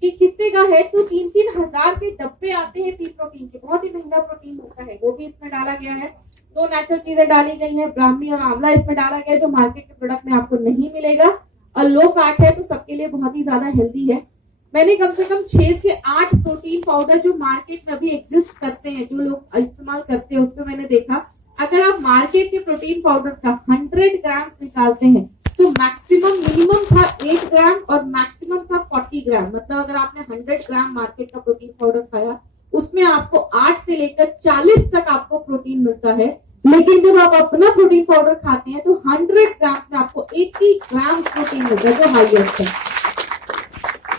कि कितने का है, तो 3-3 हजार के डब्बे आते हैं पी प्रोटीन के, बहुत ही महंगा प्रोटीन होता है, वो भी इसमें डाला गया है। 2 नेचुरल चीजें डाली गई हैं, ब्राह्मी और आंवला इसमें डाला गया है जो मार्केट के प्रोडक्ट में आपको नहीं मिलेगा, और लो फैट है तो सबके लिए बहुत ही ज्यादा हेल्दी है। मैंने कम से कम 6 से 8 प्रोटीन पाउडर जो मार्केट में अभी एग्जिस्ट करते हैं, जो लोग इस्तेमाल करते हैं, उसमें मैंने देखा अगर आप मार्केट के प्रोटीन पाउडर का 100 ग्राम निकालते हैं तो मिनिमम था 8 ग्राम और मैक्सिमम था 40 ग्राम। मतलब अगर आपने 100 ग्राम मार्केट का प्रोटीन पाउडर खाया उसमें आपको 8 से लेकर 40 तक आपको प्रोटीन मिलता है, लेकिन जब आप अपना प्रोटीन पाउडर खाते हैं तो 100 ग्राम में आपको 80 ग्राम प्रोटीन मिलता है, जो हाईएस्ट है।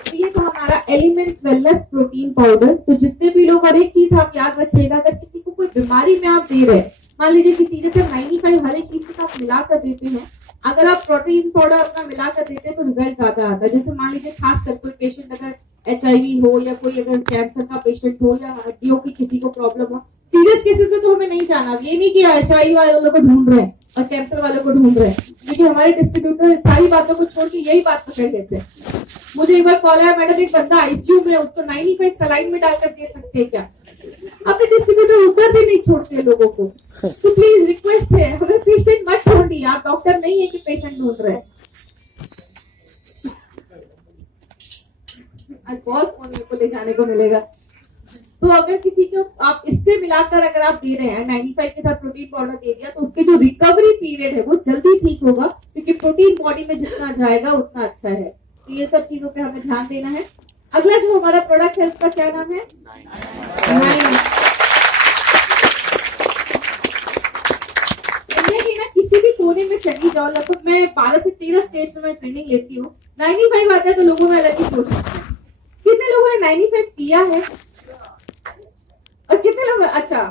तो ये तो हमारा एलिमेंट्स वेलनेस प्रोटीन पाउडर। तो जितने भी लोग, हर एक चीज आप याद रखिएगा, अगर किसी को कोई बीमारी में आप दे रहे हैं, मान लीजिए किसी जैसे 95 हर एक चीज के साथ मिलाकर देते हैं, अगर आप प्रोटीन पाउडर अपना मिलाकर देते हैं तो रिजल्ट ज्यादा आता है। जैसे मान लीजिए खासकर कोई पेशेंट अगर HIV हो या कोई अगर कैंसर का पेशेंट हो या हड्डियों की किसी को प्रॉब्लम हो, सीरियस केसेस में तो हमें नहीं जाना। ये नहीं कि HIV वालों को ढूंढ रहे हैं और कैंसर वालों को ढूंढ रहे हैं, क्योंकि हमारे डिस्ट्रीब्यूटर सारी बातों को छोड़ के यही बात पकड़ लेते हैं। मुझे एक बार कॉल आया, मैडम एक बंदा ICU में, उसको 95 सलाइन में डालकर दे सकते हैं क्या? अपने डिस्ट्रीब्यूटर ऊपर भी नहीं छोड़ते लोगों को। तो प्लीज रिक्वेस्ट है, हमें पेशेंट मत ढूंढिए, आप डॉक्टर नहीं है कि पेशेंट ढूंढ रहे हैं। आज बहुत फोन मेरे को ले जाने को मिलेगा। तो अगर किसी को आप इससे मिलाकर अगर आप दे रहे हैं 95 के साथ प्रोटीन पाउडर दे दिया, तो उसके जो रिकवरी पीरियड है वो जल्दी ठीक होगा, क्योंकि प्रोटीन बॉडी में जितना जाएगा उतना अच्छा है। तो ये सब चीजों पे हमें ध्यान देना है। अगला जो हमारा प्रोडक्ट है उसका क्या नाम है? इंडिया के ना किसी भी कोने में चली जाओ, लगभग मैं 12 से 13 स्टेट्स में ट्रेनिंग लेती हूँ, 95 आता है तो लोगों में अलग ही सोच सकते हैं। कितने लोगों ने 95 किया है और कितने लोग? अच्छा,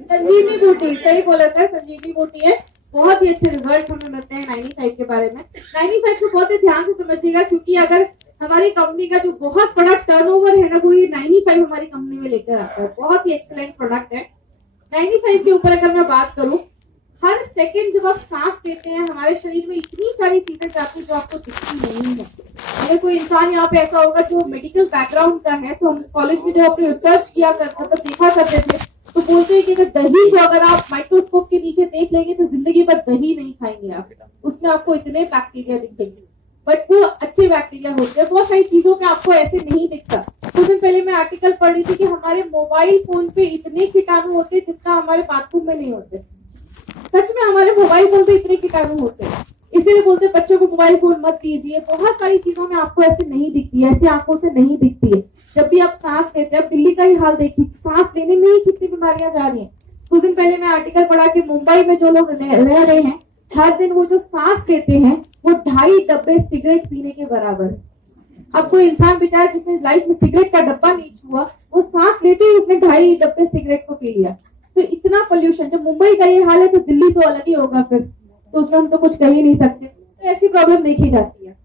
संजीवनी बूटी, सही बोला था, संजीवनी बूटी है। बहुत ही अच्छे रिजल्ट हमें मिलते हैं 95 के बारे में। 95 को बहुत ही ध्यान से समझिएगा, क्योंकि अगर हमारी कंपनी का जो बहुत बड़ा टर्नओवर है ना, वो ये 95 हमारी कंपनी में लेकर आता है। बहुत ही एक्सीलेंट प्रोडक्ट है। 95 के ऊपर अगर मैं बात करूं, हर सेकंड जब आप सांस लेते हैं हमारे शरीर में इतनी सारी चीजें जाती है जो आपको दिखती नहीं है। अगर कोई इंसान यहाँ पे ऐसा होगा जो मेडिकल बैकग्राउंड का है, तो हम कॉलेज में जब अपने रिसर्च किया करते तो देखा करते थे, तो बोलते हैं कि अगर दही को अगर आप माइक्रोस्कोप के नीचे देख लेंगे तो जिंदगी भर दही नहीं खाएंगे आप, उसमें आपको इतने बैक्टीरिया दिखेंगे, बट वो अच्छे बैक्टीरिया होते हैं। बहुत सारी चीजों में आपको ऐसे नहीं दिखता। कुछ दिन पहले मैं आर्टिकल पढ़ रही थी कि हमारे मोबाइल फोन पे इतने कीटाणु होते हैं जितना हमारे बाथरूम में नहीं होते। सच में हमारे मोबाइल फोन पे इतने कीटाणु होते हैं, इसीलिए बोलते हैं बच्चों को मोबाइल फोन मत दीजिए। बहुत सारी चीजों में आपको ऐसे नहीं दिखती है, ऐसी आंखों से नहीं दिखती है। जब भी आप सांस लेते हैं, अब दिल्ली का ही हाल देखिए, सांस लेने में ही कितनी बीमारियां जा रही हैं। कुछ दिन पहले मैं आर्टिकल पढ़ा कि मुंबई में जो लोग रह रहे हैं, हर दिन वो जो सांस लेते हैं वो 2.5 डब्बे सिगरेट पीने के बराबर है। अब कोई इंसान बेचारा जिसने लाइफ में सिगरेट का डब्बा नहीं छुआ, वो सांस लेते ही उसने 2.5 डब्बे सिगरेट को पी लिया। तो इतना पोल्यूशन, जब मुंबई का ये हाल है तो दिल्ली तो अलग ही होगा फिर, तो उसमें हम तो कुछ कह ही नहीं सकते। तो ऐसी प्रॉब्लम देखी जाती है।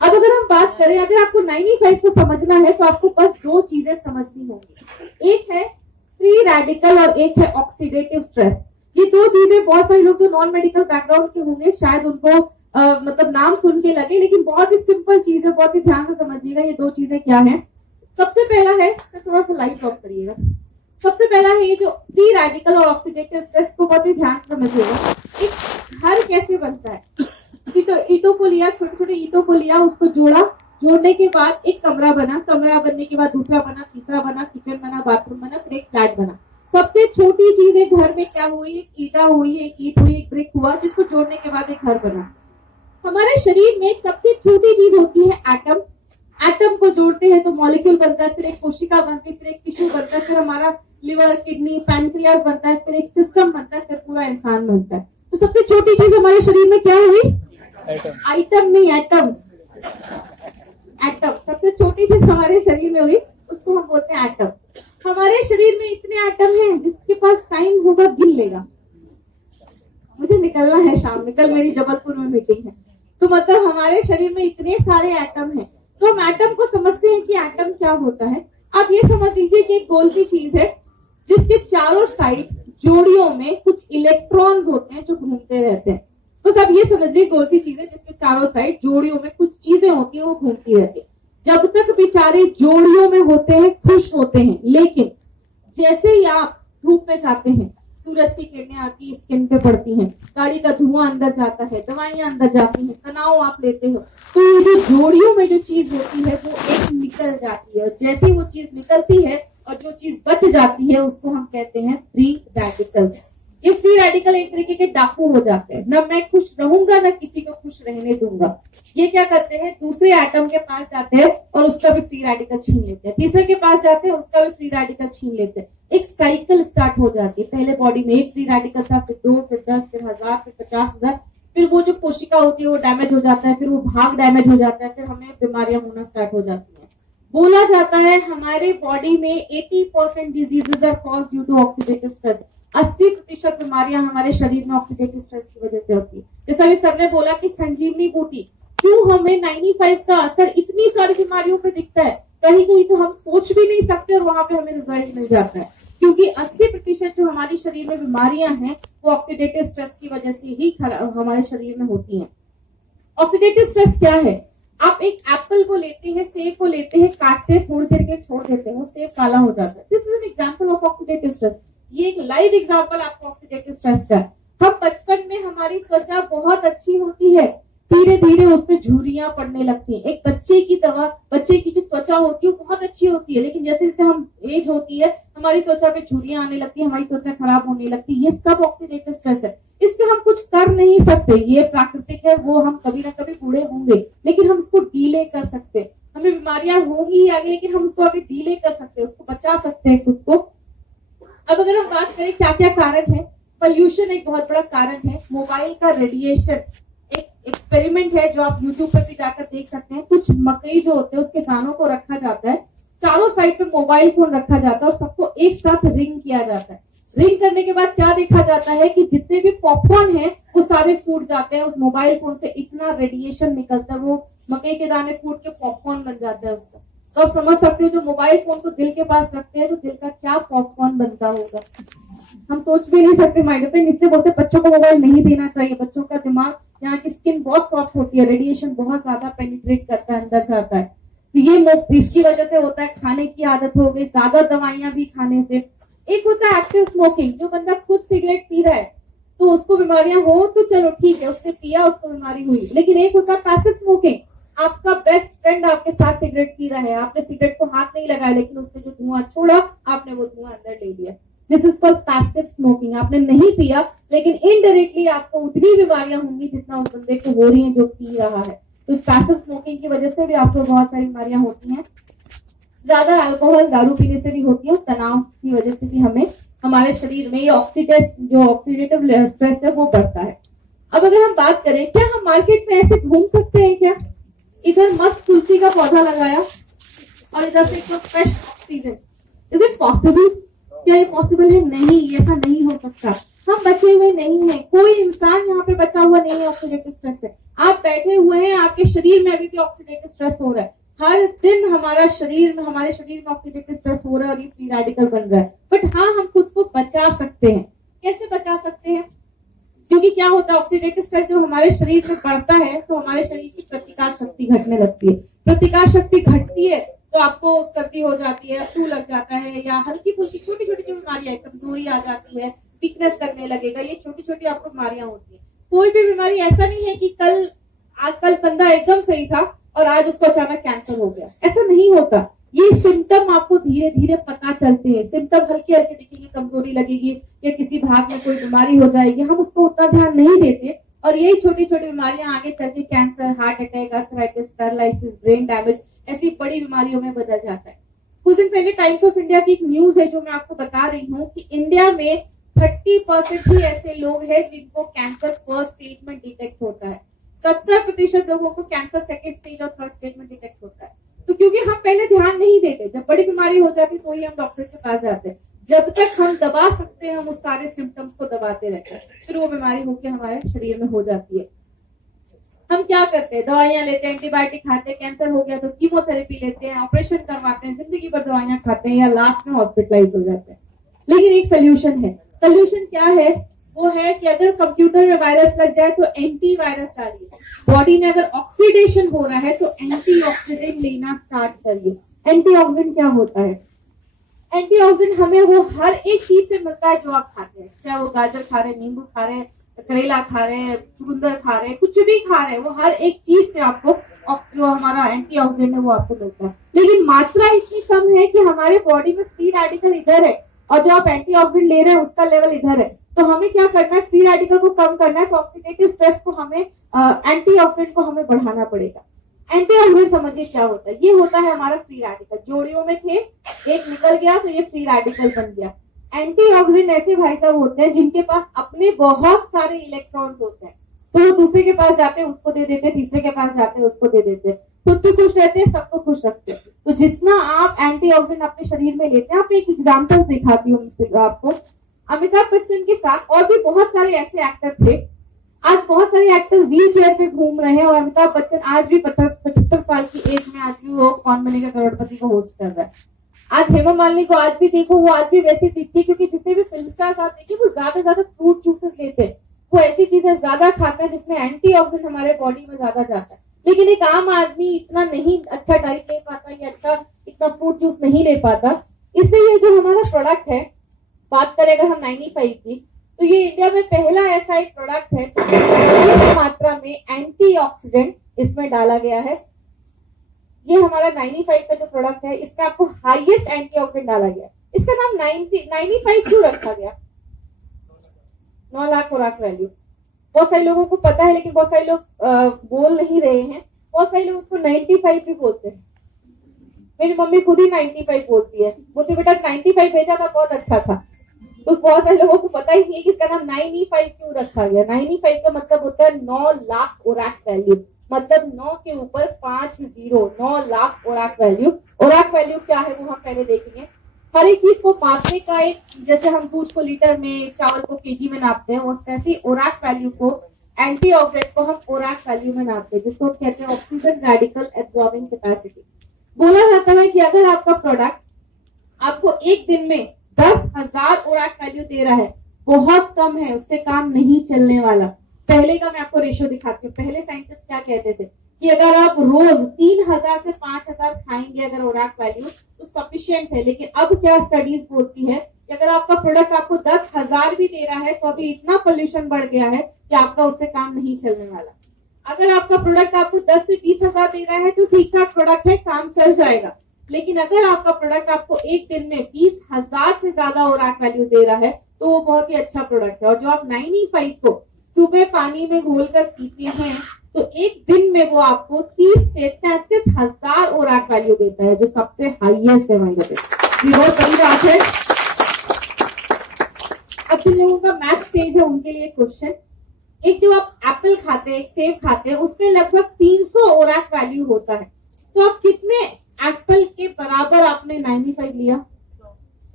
अब अगर हम बात करें, अगर आपको 95 को समझना है तो आपको बस 2 चीजें समझनी होंगी, एक है फ्री रेडिकल और एक है ऑक्सीडेटिव स्ट्रेस। ये 2 चीजें बहुत सारे लोग जो नॉन मेडिकल बैकग्राउंड के होंगे शायद उनको मतलब नाम सुन के लगे, लेकिन बहुत ही सिंपल चीज है, बहुत ही ध्यान से समझिएगा ये 2 चीजें क्या है। सबसे पहला है, थोड़ा सा लाइट ऑफ करिएगा। सबसे पहला है ये जो फ्री रेडिकल और ऑक्सीडेटिव स्ट्रेस को बहुत ही ध्यान से समझिएगा। एक घर कैसे बनता है, ईटों को लिया, छोटे छोटे ईटों को लिया, उसको जोड़ा, जोड़ने के बाद एक कमरा बना, कमरा बनने के बाद दूसरा बना, तीसरा बना, किचन बना, बाथरूम बना, फिर एक फ्लैट बना। सबसे छोटी चीज एक घर में क्या हुई, एक ईटा हुई, एक ईट हुई, एक ब्रिक हुआ, जिसको जोड़ने के बाद एक घर बना। हमारे शरीर में एक सबसे छोटी चीज होती है एटम। एटम को जोड़ते हैं तो मॉलिक्यूल बनता है, फिर एक कोशिका बनती है, फिर एक टिश्यू बनता है, फिर हमारा लिवर, किडनी, पैनक्रियास बनता है, फिर एक सिस्टम बनता है, फिर पूरा इंसान बनता है। तो सबसे छोटी चीज हमारे शरीर में क्या हुई, आइटम नहीं, एटम। एटम सबसे छोटी चीज हमारे शरीर में हुई, उसको हम बोलते हैं एटम। हमारे शरीर में इतने एटम हैं, जिसके पास टाइम होगा गिन लेगा। मुझे निकलना है शाम में, कल मेरी जबलपुर में मीटिंग है। तो मतलब हमारे शरीर में इतने सारे एटम हैं, तो हम एटम को समझते हैं कि एटम क्या होता है। आप ये समझ लीजिए कि एक गोल सी चीज है जिसके चारों साइड जोड़ियों में कुछ इलेक्ट्रॉन्स होते हैं जो घूमते रहते हैं। तो सब ये समझ लीजिए गोल सी चीज है जिसके चारों साइड जोड़ियों में कुछ चीजें होती हैं, वो घूमती रहती है। जब तक बेचारे जोड़ियों में होते हैं, खुश होते हैं, लेकिन जैसे ही आप धूप में जाते हैं, सूरज की किरणें आती स्किन पे पड़ती हैं, गाड़ी का धुआं अंदर जाता है, दवाइयां अंदर जाती हैं, तनाव आप लेते हो, तो ये जो जोड़ियों में जो चीज होती है वो एक निकल जाती है। और जैसे ही वो चीज निकलती है और जो चीज बच जाती है उसको हम कहते हैं फ्री रेडिकल्स। ये फ्री रेडिकल एक तरीके के डाकू हो जाते हैं, न मैं खुश रहूंगा न किसी को खुश रहने दूंगा। ये क्या करते हैं, दूसरे एटम के पास जाते हैं और उसका भी फ्री रेडिकल छीन लेते हैं, तीसरे के पास जाते हैं, उसका भी फ्री रेडिकल छीन लेते हैं। एक साइकिल स्टार्ट हो जाती है। पहले बॉडी में एक फ्री रेडिकल था, फिर 2, फिर 10, फिर 1000, फिर 50,000, फिर वो जो कोशिका होती है वो डैमेज हो जाता है, फिर वो भाग डैमेज हो जाता है, फिर हमें बीमारियां होना स्टार्ट हो जाती है। बोला जाता है हमारे बॉडी में 80% diseases are caused due to oxidative stress. 80% बीमारियां हमारे शरीर में ऑक्सीडेटिव स्ट्रेस की वजह से होती है। जैसा अभी सर ने बोला कि संजीवनी बूटी, क्यों हमें 95 का असर इतनी सारी बीमारियों पे दिखता है, कहीं कहीं तो हम सोच भी नहीं सकते और वहां पे हमें रिजल्ट मिल जाता है, क्योंकि 80% जो हमारे शरीर में बीमारियां हैं वो ऑक्सीडेटिव स्ट्रेस की वजह से ही हमारे शरीर में होती हैं। ऑक्सीडेटिव स्ट्रेस क्या है, आप एक एप्पल को लेते हैं, सेब को लेते हैं, काटते हैं, थोड़ी देर के छोड़ देते हैं, वो सेब काला हो जाता है। This is an example of oxidative stress. ये एक लाइव एग्जांपल आपको ऑक्सीडेटिव स्ट्रेस का है। हम बचपन में हमारी त्वचा बहुत अच्छी होती है, धीरे धीरे उसमें झुर्रियां पड़ने लगती हैं। एक बच्चे की जो त्वचा होती है वो बहुत अच्छी होती है, लेकिन जैसे जैसे हम एज होती है हमारी त्वचा पे झुर्रियां आने लगती है, हमारी त्वचा खराब होने लगती है। ये सब ऑक्सीडेटिव स्ट्रेस है। इस पे हम कुछ कर नहीं सकते, ये प्राकृतिक है, वो हम कभी ना कभी बूढ़े होंगे, लेकिन हम इसको डीले कर सकते हैं। हमें बीमारियां होंगी ही आगे, लेकिन हम उसको आगे डीले कर सकते हैं, उसको बचा सकते हैं खुद को। अब अगर हम बात करें क्या क्या कारण है, पोल्यूशन एक बहुत बड़ा कारण है। मोबाइल का रेडिएशन एक एक्सपेरिमेंट है जो आप यूट्यूब पर भी जाकर देख सकते हैं। कुछ मकई जो होते हैं उसके दानों को रखा जाता है, चारों साइड पे मोबाइल फोन रखा जाता है और सबको एक साथ रिंग किया जाता है। रिंग करने के बाद क्या देखा जाता है कि जितने भी पॉपकॉर्न है वो सारे फूट जाते हैं। उस मोबाइल फोन से इतना रेडिएशन निकलता है, वो मकई के दाने फूट के पॉपकॉर्न बन जाता है उसका। तो आप समझ सकते हो जो मोबाइल फोन को दिल के पास रखते हैं तो दिल का क्या पॉपकॉर्न बनता होगा, हम सोच भी नहीं सकते। माइंड पे इससे बोलते बच्चों को मोबाइल नहीं देना चाहिए। बच्चों का दिमाग, यहाँ की स्किन बहुत सॉफ्ट होती है, रेडिएशन बहुत ज्यादा पेनिट्रेट करता है, अंदर जाता है। तो ये इसकी वजह से होता है। खाने की आदत हो गई, ज्यादा दवाइयां भी खाने से। एक होता है एक्टिव स्मोकिंग, जो बंदा खुद सिगरेट पी रहा है तो उसको बीमारियां हो तो चलो ठीक है, उसने पिया उसको बीमारी हुई। लेकिन एक होता है पैसिव स्मोकिंग, आपका बेस्ट फ्रेंड आपके साथ सिगरेट पी रहा है, आपने सिगरेट को हाथ नहीं लगाया, लेकिन उसने जो धुआं छोड़ा आपने वो धुआं अंदर ले लिया। This is called passive smoking. आपने नहीं पिया लेकिन इनडायरेक्टली आपको उतनी बीमारियां होंगी जितना उस बंदे को हो रही है जो पी रहा है। तो पैसिव स्मोकिंग की वजह से भी आपको बहुत सारी बीमारियां होती हैं। ज्यादा अल्कोहल, दारू पीने से भी होती है, तनाव की वजह से भी हमें हमारे शरीर में ये ऑक्सीडेटिव स्ट्रेस है वो बढ़ता है। अब अगर हम बात करें क्या हम मार्केट में ऐसे घूम सकते हैं क्या? इधर मस्त तुलसी का पौधा लगाया और इधर से एकदम fresh oxygen. Is it possible? क्या ये पॉसिबल है? नहीं, ऐसा नहीं हो सकता। हम बचे हुए नहीं है, कोई इंसान यहाँ पे बचा हुआ नहीं है ऑक्सीडेटिव स्ट्रेस से। आप बैठे हुए हैं, आपके शरीर में अभी भी ऑक्सीडेटिव स्ट्रेस हो रहा है। हर दिन हमारे शरीर में ऑक्सीडेटिव स्ट्रेस हो रहा है और ये फ्री रेडिकल बन रहा है। बट हाँ, हम खुद को बचा सकते हैं। कैसे बचा सकते हैं? क्योंकि क्या होता है, ऑक्सीडेटिव स्ट्रेस जो हमारे शरीर में बढ़ता है तो हमारे शरीर की प्रतिकार शक्ति घटने लगती है। प्रतिकार शक्ति घटती है तो आपको सर्दी हो जाती है, फ्लू लग जाता है, या हल्की फुल्की छोटी छोटी जो बीमारियां, कमजोरी आ जाती है, वीकनेस करने लगेगा। ये छोटी छोटी आपको बीमारियां होती है। कोई भी बीमारी ऐसा नहीं है कि कल बंदा एकदम सही था और आज उसको अचानक कैंसर हो गया, ऐसा नहीं होता। ये सिम्टम आपको धीरे धीरे पता चलते हैं। सिम्टम हल्के हल्के दिखेंगे, कमजोरी लगेगी या किसी भाग में कोई बीमारी हो जाएगी, हम उसको उतना ध्यान नहीं देते और यही छोटी छोटी बीमारियां आगे चल के cancer, heart attack, arthritis, paralysis, brain damage ऐसी बड़ी बीमारियों में बदल जाता है। कुछ दिन पहले टाइम्स ऑफ इंडिया की एक न्यूज है जो मैं आपको बता रही हूँ कि इंडिया में 30% ही ऐसे लोग हैं जिनको कैंसर फर्स्ट स्टेज में डिटेक्ट होता है। 70% लोगों को कैंसर सेकेंड स्टेज और थर्ड स्टेज में डिटेक्ट होता है। तो क्योंकि हम पहले ध्यान नहीं देते, जब बड़ी बीमारी हो जाती तो ही हम डॉक्टर के पास जाते हैं। जब तक हम दबा सकते हैं हम उस सारे सिम्टम्स को दबाते रहते हैं, फिर वो बीमारी होकर हमारे शरीर में हो जाती है। हम क्या करते हैं? दवाइयां लेते हैं, एंटीबायोटिक खाते हैं, कैंसर हो गया तो कीमोथेरेपी लेते हैं, ऑपरेशन करवाते हैं, जिंदगी भर दवाइयां खाते हैं या लास्ट में हॉस्पिटलाइज हो जाते हैं। लेकिन एक सोल्यूशन है। सोल्यूशन क्या है? वो है कि अगर कंप्यूटर में वायरस लग जाए तो एंटीवायरस डालिए। बॉडी में अगर ऑक्सीडेशन हो रहा है तो एंटीऑक्सीडेंट लेना स्टार्ट करिए। एंटीऑक्सीडेंट क्या होता है? एंटीऑक्सीडेंट हमें वो हर एक चीज से मिलता है जो आप खाते हैं, चाहे वो गाजर खा रहे, नींबू खा रहे, करेला खा रहे, चुकंदर खा रहे, कुछ भी खा रहे, वो हर एक चीज से आपको जो हमारा एंटीऑक्सीडेंट है वो आपको मिलता है। लेकिन मात्रा इतनी कम है कि हमारे बॉडी में फ्री रेडिकल इधर है और जो आप एंटीऑक्सीडेंट ले रहे हैं उसका लेवल इधर है। तो हमें क्या करना है? फ्री रेडिकल को कम करना है। तो ऑक्सीडेटिव स्ट्रेस को हमें एंटीऑक्सीडेंट को हमें बढ़ाना पड़ेगा। एंटीऑक्सीडेंट समझिए क्या होता है? ये होता है हमारा फ्री रेडिकल। जोड़ियों में थे, एक निकल गया तो ये फ्री रेडिकल बन गया। एंटीऑक्सीडेंट ऐसे भाई साहब होते हैं जिनके पास अपने बहुत सारे इलेक्ट्रॉन्स होते हैं, तो वो दूसरे के पास जाते हैं उसको दे देते हैं, तीसरे के पास जाते हैं उसको दे देते हैं, खुद भी खुश रहते हैं, सबको खुश रखते हैं। तो जितना आप एंटीऑक्सीडेंट अपने शरीर में लेते हैं, आप एक एग्जाम्पल दिखाती हूँ आपको। अमिताभ बच्चन के साथ और भी बहुत सारे ऐसे एक्टर थे। आज बहुत सारे एक्टर व्हील चेयर पे घूम रहे हैं और अमिताभ बच्चन आज भी 75 साल की एज में आज भी वो कौन बनेगा करोड़पति को होस्ट कर रहा है। आज हेमा मालिनी को आज भी देखो, वो आज भी वैसी दिखती है, क्योंकि जितने भी फिल्म स्टार्स आप देखिए वो ज्यादा फ्रूट जूसेस लेते हैं, वो ऐसी चीजें ज्यादा खाते हैं जिसमें एंटीऑक्सीडेंट हमारे बॉडी में ज्यादा जाता है। लेकिन एक आम आदमी इतना नहीं अच्छा डाइट ले पाता या अच्छा इतना फ्रूट जूस नहीं ले पाता। इसलिए ये जो हमारा प्रोडक्ट है, बात करें अगर हम 95 की, तो ये इंडिया में पहला ऐसा एक प्रोडक्ट है इस मात्रा में एंटीऑक्सीडेंट इसमें डाला गया है। ये हमारा 95 का जो प्रोडक्ट है, इसमें आपको हाईएस्ट एंटीऑक्सीडेंट डाला गया। इसका नाम 95 क्यों रखा गया? 9 लाख खुराक वैल्यू। बहुत सारे लोगों को पता है लेकिन बहुत सारे लोग बोल नहीं रहे हैं। बहुत सारे लोग उसको 95 भी बोलते हैं। मेरी मम्मी खुद ही 95 बोलती है, बोलती बेटा 95 भेजा था, बहुत अच्छा था। तो बहुत सारे लोगों को पता ही नहीं है कि इसका नाम 95 क्यों रखा गया। 95 का मतलब होता है 9 लाख ओराक वैल्यू, मतलब 9 के ऊपर 5 0, 9 लाख ओराक वैल्यू। ओराक वैल्यू क्या है वो हम पहले देखेंगे। हर एक चीज को मापने का एक, जैसे हम दूध को लीटर में, चावल को केजी में नापते हैं, उस तरह से ओराक वैल्यू को, एंटीऑक्सीडेंट को हम ओराक वैल्यू में नापते हैं, जिसको कहते हैं ऑक्सीजन रेडिकल एब्जॉर्बिंग कैपेसिटी। बोला जाता है कि अगर आपका प्रोडक्ट आपको एक दिन में 10,000 ओराक वैल्यू दे रहा है, बहुत कम है, उससे काम नहीं चलने वाला। पहले का मैं आपको रेशियो दिखाती हूँ। पहले साइंटिस्ट क्या कहते थे कि अगर आप रोज 3,000 से 5,000 खाएंगे अगर ओराक वैल्यू तो सफिशिएंट है। लेकिन अब क्या स्टडीज बोलती है कि अगर आपका प्रोडक्ट आपको 10,000 भी दे रहा है तो अभी इतना पोल्यूशन बढ़ गया है कि आपका उससे काम नहीं चलने वाला। अगर आपका प्रोडक्ट आपको 10 से 20,000 दे रहा है तो ठीक ठाक प्रोडक्ट है, काम चल जाएगा। लेकिन अगर आपका प्रोडक्ट आपको एक दिन में 20,000 से ज्यादा ओराक वैल्यू दे रहा है तो वो बहुत ही अच्छा प्रोडक्ट है। और जो आप 95 को सुबह पानी में घोलकर पीते हैं तो एक दिन में वो आपको 30 से 33,000 ओराक वैल्यू देता है, जो सबसे हाईएस्ट है हमारे पे। ये बहुत बड़ी बात है। अब जिन लोगों का मैथ स्टेज है उनके लिए क्वेश्चन, एक जो आप एप्पल खाते हैं, एक सेब खाते हैं, उसमें लगभग 300 ओरैक वैल्यू होता है। तो आप कितने एप्पल के बराबर आपने 95 लिया?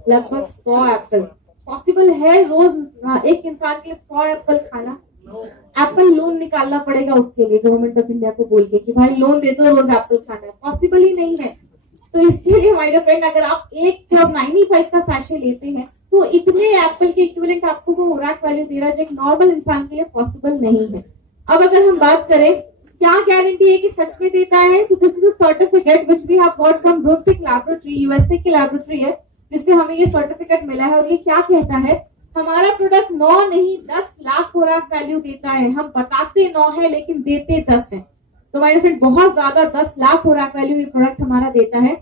लगभग 100 एप्पल। पॉसिबल है रोज एक इंसान के लिए 100 एप्पल खाना? एप्पल लोन निकालना पड़ेगा उसके लिए गवर्नमेंट ऑफ इंडिया को बोल के कि भाई लोन दे दो, रोज एप्पल खाना है। पॉसिबल ही नहीं है। तो इसके लिए माय डियर फ्रेंड, अगर आप एक जब 95 का सैशे लेते हैं तो इतने एप्पल के इक्विवेलेंट आपको वो ओरैक वैल्यू दे रहा है जो एक नॉर्मल इंसान के लिए पॉसिबल नहीं है। अब अगर हम बात करें क्या गारंटी है कि सच में देता है, तो this is a certificate which we have got from Brunswick laboratory, USA की लैबोरेटरी है जिससे हमें ये सर्टिफिकेट मिला है। और ये क्या कहता है, हमारा प्रोडक्ट 9 नहीं 10 लाख ओरैक वैल्यू देता है। हम बताते 9 है लेकिन देते 10 है। तो माय फ्रेंड बहुत ज्यादा 10 लाख ओरैक वैल्यू ये प्रोडक्ट हमारा देता है।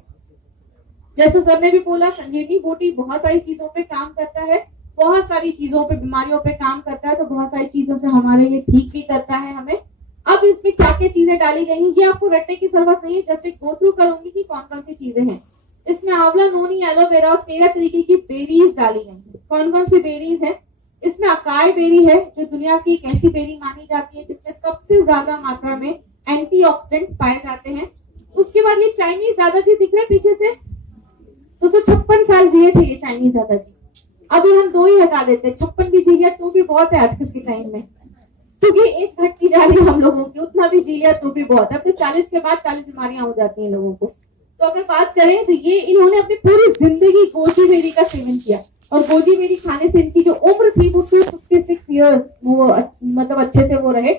जैसे सर ने भी बोला, संजीवनी बूटी बहुत सारी चीजों पे काम करता है, बहुत सारी चीजों पे, बीमारियों पे काम करता है। तो बहुत सारी चीजों से हमारे ये ठीक भी करता है हमें। अब इसमें क्या क्या चीजें डाली गई हैं ये आपको रटने की जरूरत नहीं है, जस्ट एक गो थ्रू करूंगी कि कौन कौन सी चीजें हैं। इसमें आंवला, नोनी, एलोवेरा और 13 तरीके की बेरीज डाली गई हैं। कौन कौन सी बेरीज है? इसमें अकाई बेरी है जो दुनिया की एक ऐसी बेरी मानी जाती है जिसमें सबसे ज्यादा मात्रा में एंटीऑक्सीडेंट पाए जाते हैं। उसके बाद ये चाइनीज दादाजी दिख रहे हैं पीछे से, तो 56 साल जिए थे ये चाइनीज दादाजी। अभी हम 2 ही हटा देते, 56 भी जी लिया तो भी बहुत है आजकल के टाइम में, क्योंकि एज घटती जा रही है हम लोगों की। उतना भी जी लिया तो भी बहुत है। अब तो 40 के बाद 40 बीमारियां हो जाती हैं लोगों को। तो अगर बात करें तो ये इन्होंने अपनी पूरी जिंदगी गोजी बेरी का सेवन किया और गोजी बेरी खाने से इनकी जो उम्र थी वो 56 ईयर्स वो मतलब अच्छे से वो रहे।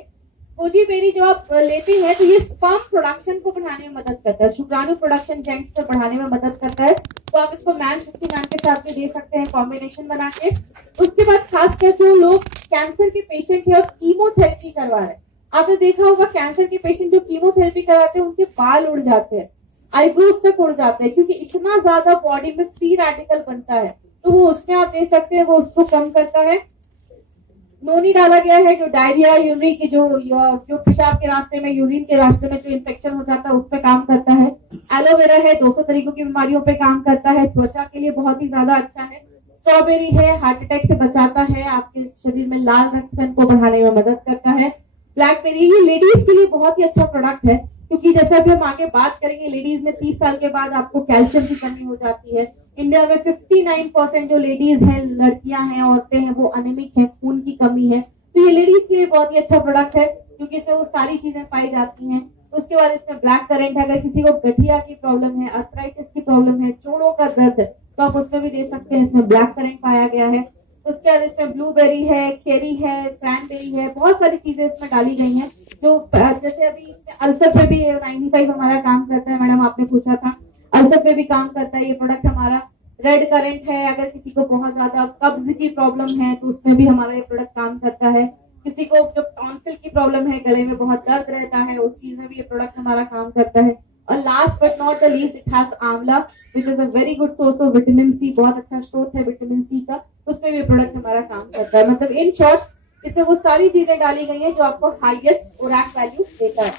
गोजी बेरी जो आप लेते हैं तो ये स्पर्म प्रोडक्शन को बढ़ाने में मदद करता है, शुक्राणु प्रोडक्शन जेंट्स को बढ़ाने में मदद करता है। तो आप इसको मैम शक्ति मैम के साथ में दे सकते हैं कॉम्बिनेशन बना के। उसके बाद खासकर जो लोग कैंसर के पेशेंट है और कीमोथेरेपी करवा रहे हैं, आपने देखा होगा कैंसर के पेशेंट जो कीमोथेरेपी करवाते हैं उनके बाल उड़ जाते हैं, आईब्रोज तक उड़ जाते हैं, क्योंकि इतना ज्यादा बॉडी में फ्री रेडिकल बनता है। तो वो उसमें आप दे सकते हैं, वो उसको कम करता है। नोनी डाला गया है जो डायरिया, यूरिन की जो पेशाब के रास्ते में, यूरिन के रास्ते में जो इन्फेक्शन हो जाता है उस पर काम करता है। एलोवेरा है 200 तरीकों की बीमारियों पे काम करता है, त्वचा के लिए बहुत ही ज्यादा अच्छा है। स्ट्रॉबेरी है हार्ट अटैक से बचाता है, आपके शरीर में लाल रक्तकण को बढ़ाने में मदद करता है। ब्लैकबेरी ये लेडीज के लिए बहुत ही अच्छा प्रोडक्ट है, क्योंकि जैसे अभी हम आगे बात करेंगे लेडीज में 30 साल के बाद आपको कैल्शियम की कमी हो जाती है। इंडिया में 59% जो लेडीज हैं, लड़कियां हैं, औरतें हैं, वो अनेमिक है, खून की कमी है। तो ये लेडीज के लिए बहुत ही अच्छा प्रोडक्ट है क्योंकि इसमें वो सारी चीजें पाई जाती हैं। उसके बाद इसमें ब्लैक करेंट है, अगर किसी को गठिया की प्रॉब्लम है, अर्थराइटिस की प्रॉब्लम है, जोड़ों का दर्द है, तो आप उसमें भी दे सकते हैं। इसमें ब्लैक करेंट पाया गया है। उसके बाद इसमें ब्लूबेरी है, चेरी है, क्रैनबेरी है, बहुत सारी चीजें इसमें डाली गई हैं। जो जैसे अभी इसमें अल्सर पे भी 95 हमारा काम करता है, मैडम आपने पूछा था, अल्सर पे भी काम करता है ये प्रोडक्ट हमारा। रेड करेंट है, अगर किसी को बहुत ज्यादा कब्ज की प्रॉब्लम है तो उसमें भी हमारा ये प्रोडक्ट काम करता है। किसी को जो टॉन्सिल की प्रॉब्लम है, गले में बहुत दर्द रहता है, उस चीज में भी ये प्रोडक्ट हमारा काम करता है। और last but not the least it has amla which is a very good source of vitamin C, बहुत अच्छा स्रोत है विटामिन सी का, उसमें भी प्रोडक्ट हमारा काम करता है। मतलब इन शॉर्ट इसमें वो सारी चीजें डाली गई हैं जो आपको हाईएस्ट ओरैक वैल्यू देता है।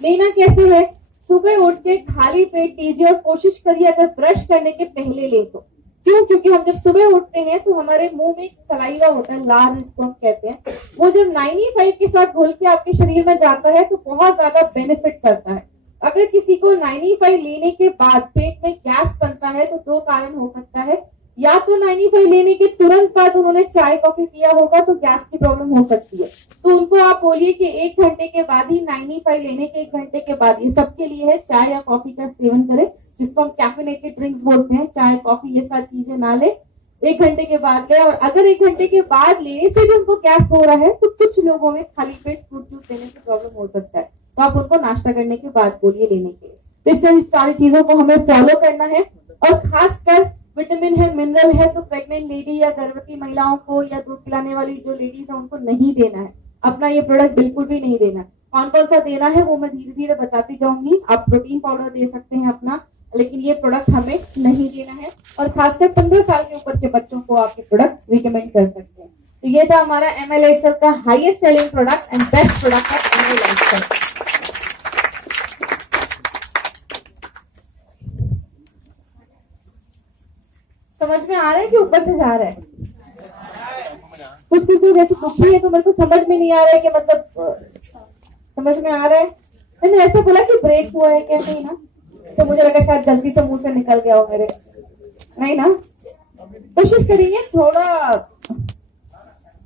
लेना कैसे है? सुबह उठ के खाली पेट लीजिए और कोशिश करिए अगर ब्रश करने के पहले ले तो। क्यों? क्योंकि हम जब सुबह उठते हैं तो हमारे मुंह में एक सलाइवा होता है, लार जिसको हम कहते हैं, वो जब 95 के साथ घुल के आपके शरीर में जाता है तो बहुत ज्यादा बेनिफिट करता है। अगर किसी को 95 लेने के बाद पेट में गैस बनता है तो 2 कारण हो सकता है, या तो 95 लेने के तुरंत बाद उन्होंने चाय कॉफी पिया होगा तो गैस की प्रॉब्लम हो सकती है। तो उनको आप बोलिए कि 1 घंटे के बाद ही, 95 लेने के 1 घंटे के बाद, ये सबके लिए है, चाय या कॉफी का सेवन करें, जिसको हम कैफिनेटेड ड्रिंक्स बोलते हैं। चाय कॉफी ये सारी चीजें ना ले, 1 घंटे के बाद ले। और अगर 1 घंटे के बाद लेने से भी उनको गैस हो रहा है तो कुछ लोगों में खाली पेट फ्रूट जूस लेने से प्रॉब्लम हो सकता है, तो आप उनको नाश्ता करने के बाद बोलिए लेने के लिए। तो इस सारी चीजों को हमें फॉलो करना है। और खासकर विटामिन है, मिनरल है, तो प्रेग्नेंट लेडी या गर्भवती महिलाओं को या दूध पिलाने वाली जो लेडीज है उनको नहीं देना है अपना ये प्रोडक्ट, बिल्कुल भी नहीं देना। कौन कौन सा देना है वो मैं धीरे धीरे बताती जाऊंगी। आप प्रोटीन पाउडर दे सकते हैं अपना, लेकिन ये प्रोडक्ट हमें नहीं देना है। और खासकर 15 साल के ऊपर के बच्चों को आप ये प्रोडक्ट रिकमेंड कर सकते हैं। तो ये था हमारा एमआई लाइफस्टाइल का highest selling product and best product है एमआई लाइफस्टाइल। समझ में आ रहा है कि ऊपर से जा रहा है? कुछ कुछ जैसे दुखी है तो मेरे को समझ में नहीं आ रहा है कि मतलब समझ में आ रहा है। मैंने ऐसा बोला कि ब्रेक हुआ है क्या, नहीं ना, तो मुझे लगा शायद गलती से मुंह से निकल गया हो मेरे, नहीं ना। कोशिश करेंगे थोड़ा,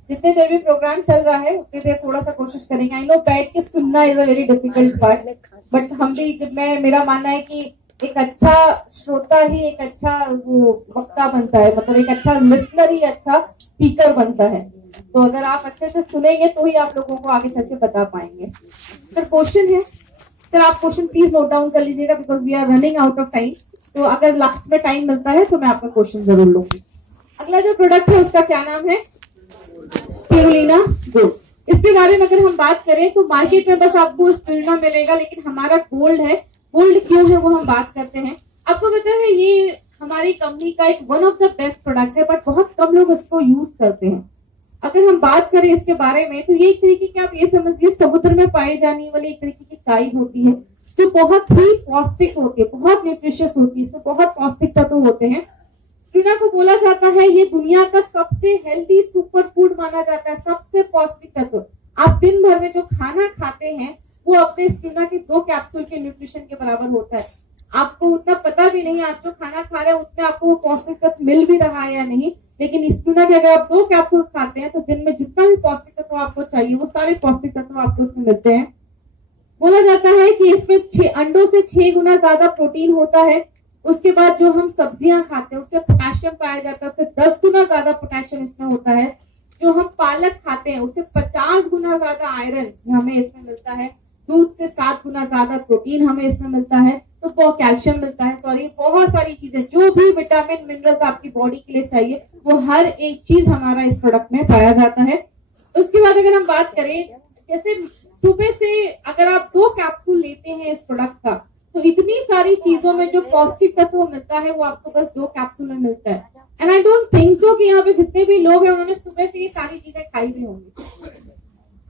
जितने देर भी प्रोग्राम चल रहा है उतनी देर थोड़ा सा कोशिश करेंगे। आई नो बैठ के सुनना is a very difficult part, but हम भी, जब मेरा मानना है कि एक अच्छा श्रोता ही एक अच्छा वो वक्ता बनता है, मतलब एक अच्छा लिसनर ही अच्छा स्पीकर बनता है। तो अगर आप अच्छे से सुनेंगे तो ही आप लोगों को आगे चल के बता पाएंगे। सर क्वेश्चन है, सर आप क्वेश्चन प्लीज नोट डाउन कर लीजिएगा because we are running out of time. तो अगर लास्ट में टाइम मिलता है तो मैं आपका क्वेश्चन जरूर लूंगी। अगला जो प्रोडक्ट है उसका क्या नाम है, स्पिरुलिना गोल्ड। इसके बारे में अगर हम बात करें तो मार्केट में बस आपको स्पिरुलिना मिलेगा, लेकिन हमारा गोल्ड है। गोल्ड क्यों है वो हम बात करते हैं। आपको पता है ये हमारी कंपनी का एक one of the best product है, बट बहुत कम लोग इसको यूज करते हैं। अगर हम बात करें इसके बारे में तो ये एक तरीके की, आप ये समझिए समुद्र में पाई जाने वाली एक तरीके की काई होती है जो बहुत ही पौष्टिक होती है, बहुत न्यूट्रिशियस होती है, इसमें बहुत पौष्टिक तत्व होते हैं। स्पिरुलिना को बोला जाता है ये दुनिया का सबसे हेल्दी सुपर फूड माना जाता है, सबसे पौष्टिक तत्व। आप दिन भर में जो खाना खाते हैं वो अपने स्पिरुलिना के 2 कैप्सूल के न्यूट्रिशन के बराबर होता है। आपको उतना पता भी नहीं, आप जो खाना खा रहे हैं उसमें आपको वो पौष्टिक तत्व मिल भी रहा है या नहीं, लेकिन स्पिरुलिना के अगर आप 2 कैप्सूल खाते हैं तो दिन में जितना भी पौष्टिक तत्व आपको चाहिए वो सारे पौष्टिक तत्व आपको उसमें मिलते हैं। बोला जाता है कि इसमें अंडों से 6 गुना ज्यादा प्रोटीन होता है। उसके बाद जो हम सब्जियां खाते हैं उससे पोटेशियम पाया जाता है, उससे 10 गुना ज्यादा पोटेशियम इसमें होता है। जो हम पालक खाते हैं उससे 50 गुना ज्यादा आयरन हमें इसमें मिलता है। दूध से 7 गुना ज्यादा प्रोटीन हमें इसमें मिलता है, तो वो कैल्शियम मिलता है, सॉरी बहुत सारी चीजें, जो भी विटामिन मिनरल्स आपकी बॉडी के लिए चाहिए वो हर एक चीज हमारा इस प्रोडक्ट में पाया जाता है। उसके बाद अगर हम बात करें, जैसे सुबह से अगर आप 2 कैप्सूल लेते हैं इस प्रोडक्ट का तो इतनी सारी चीजों में जो पौष्टिक तत्व मिलता है वो आपको बस 2 कैप्सूल में मिलता है। And I don't think so कि यहाँ पे जितने भी लोग हैं उन्होंने सुबह से ये सारी चीजें खाई भी होंगी।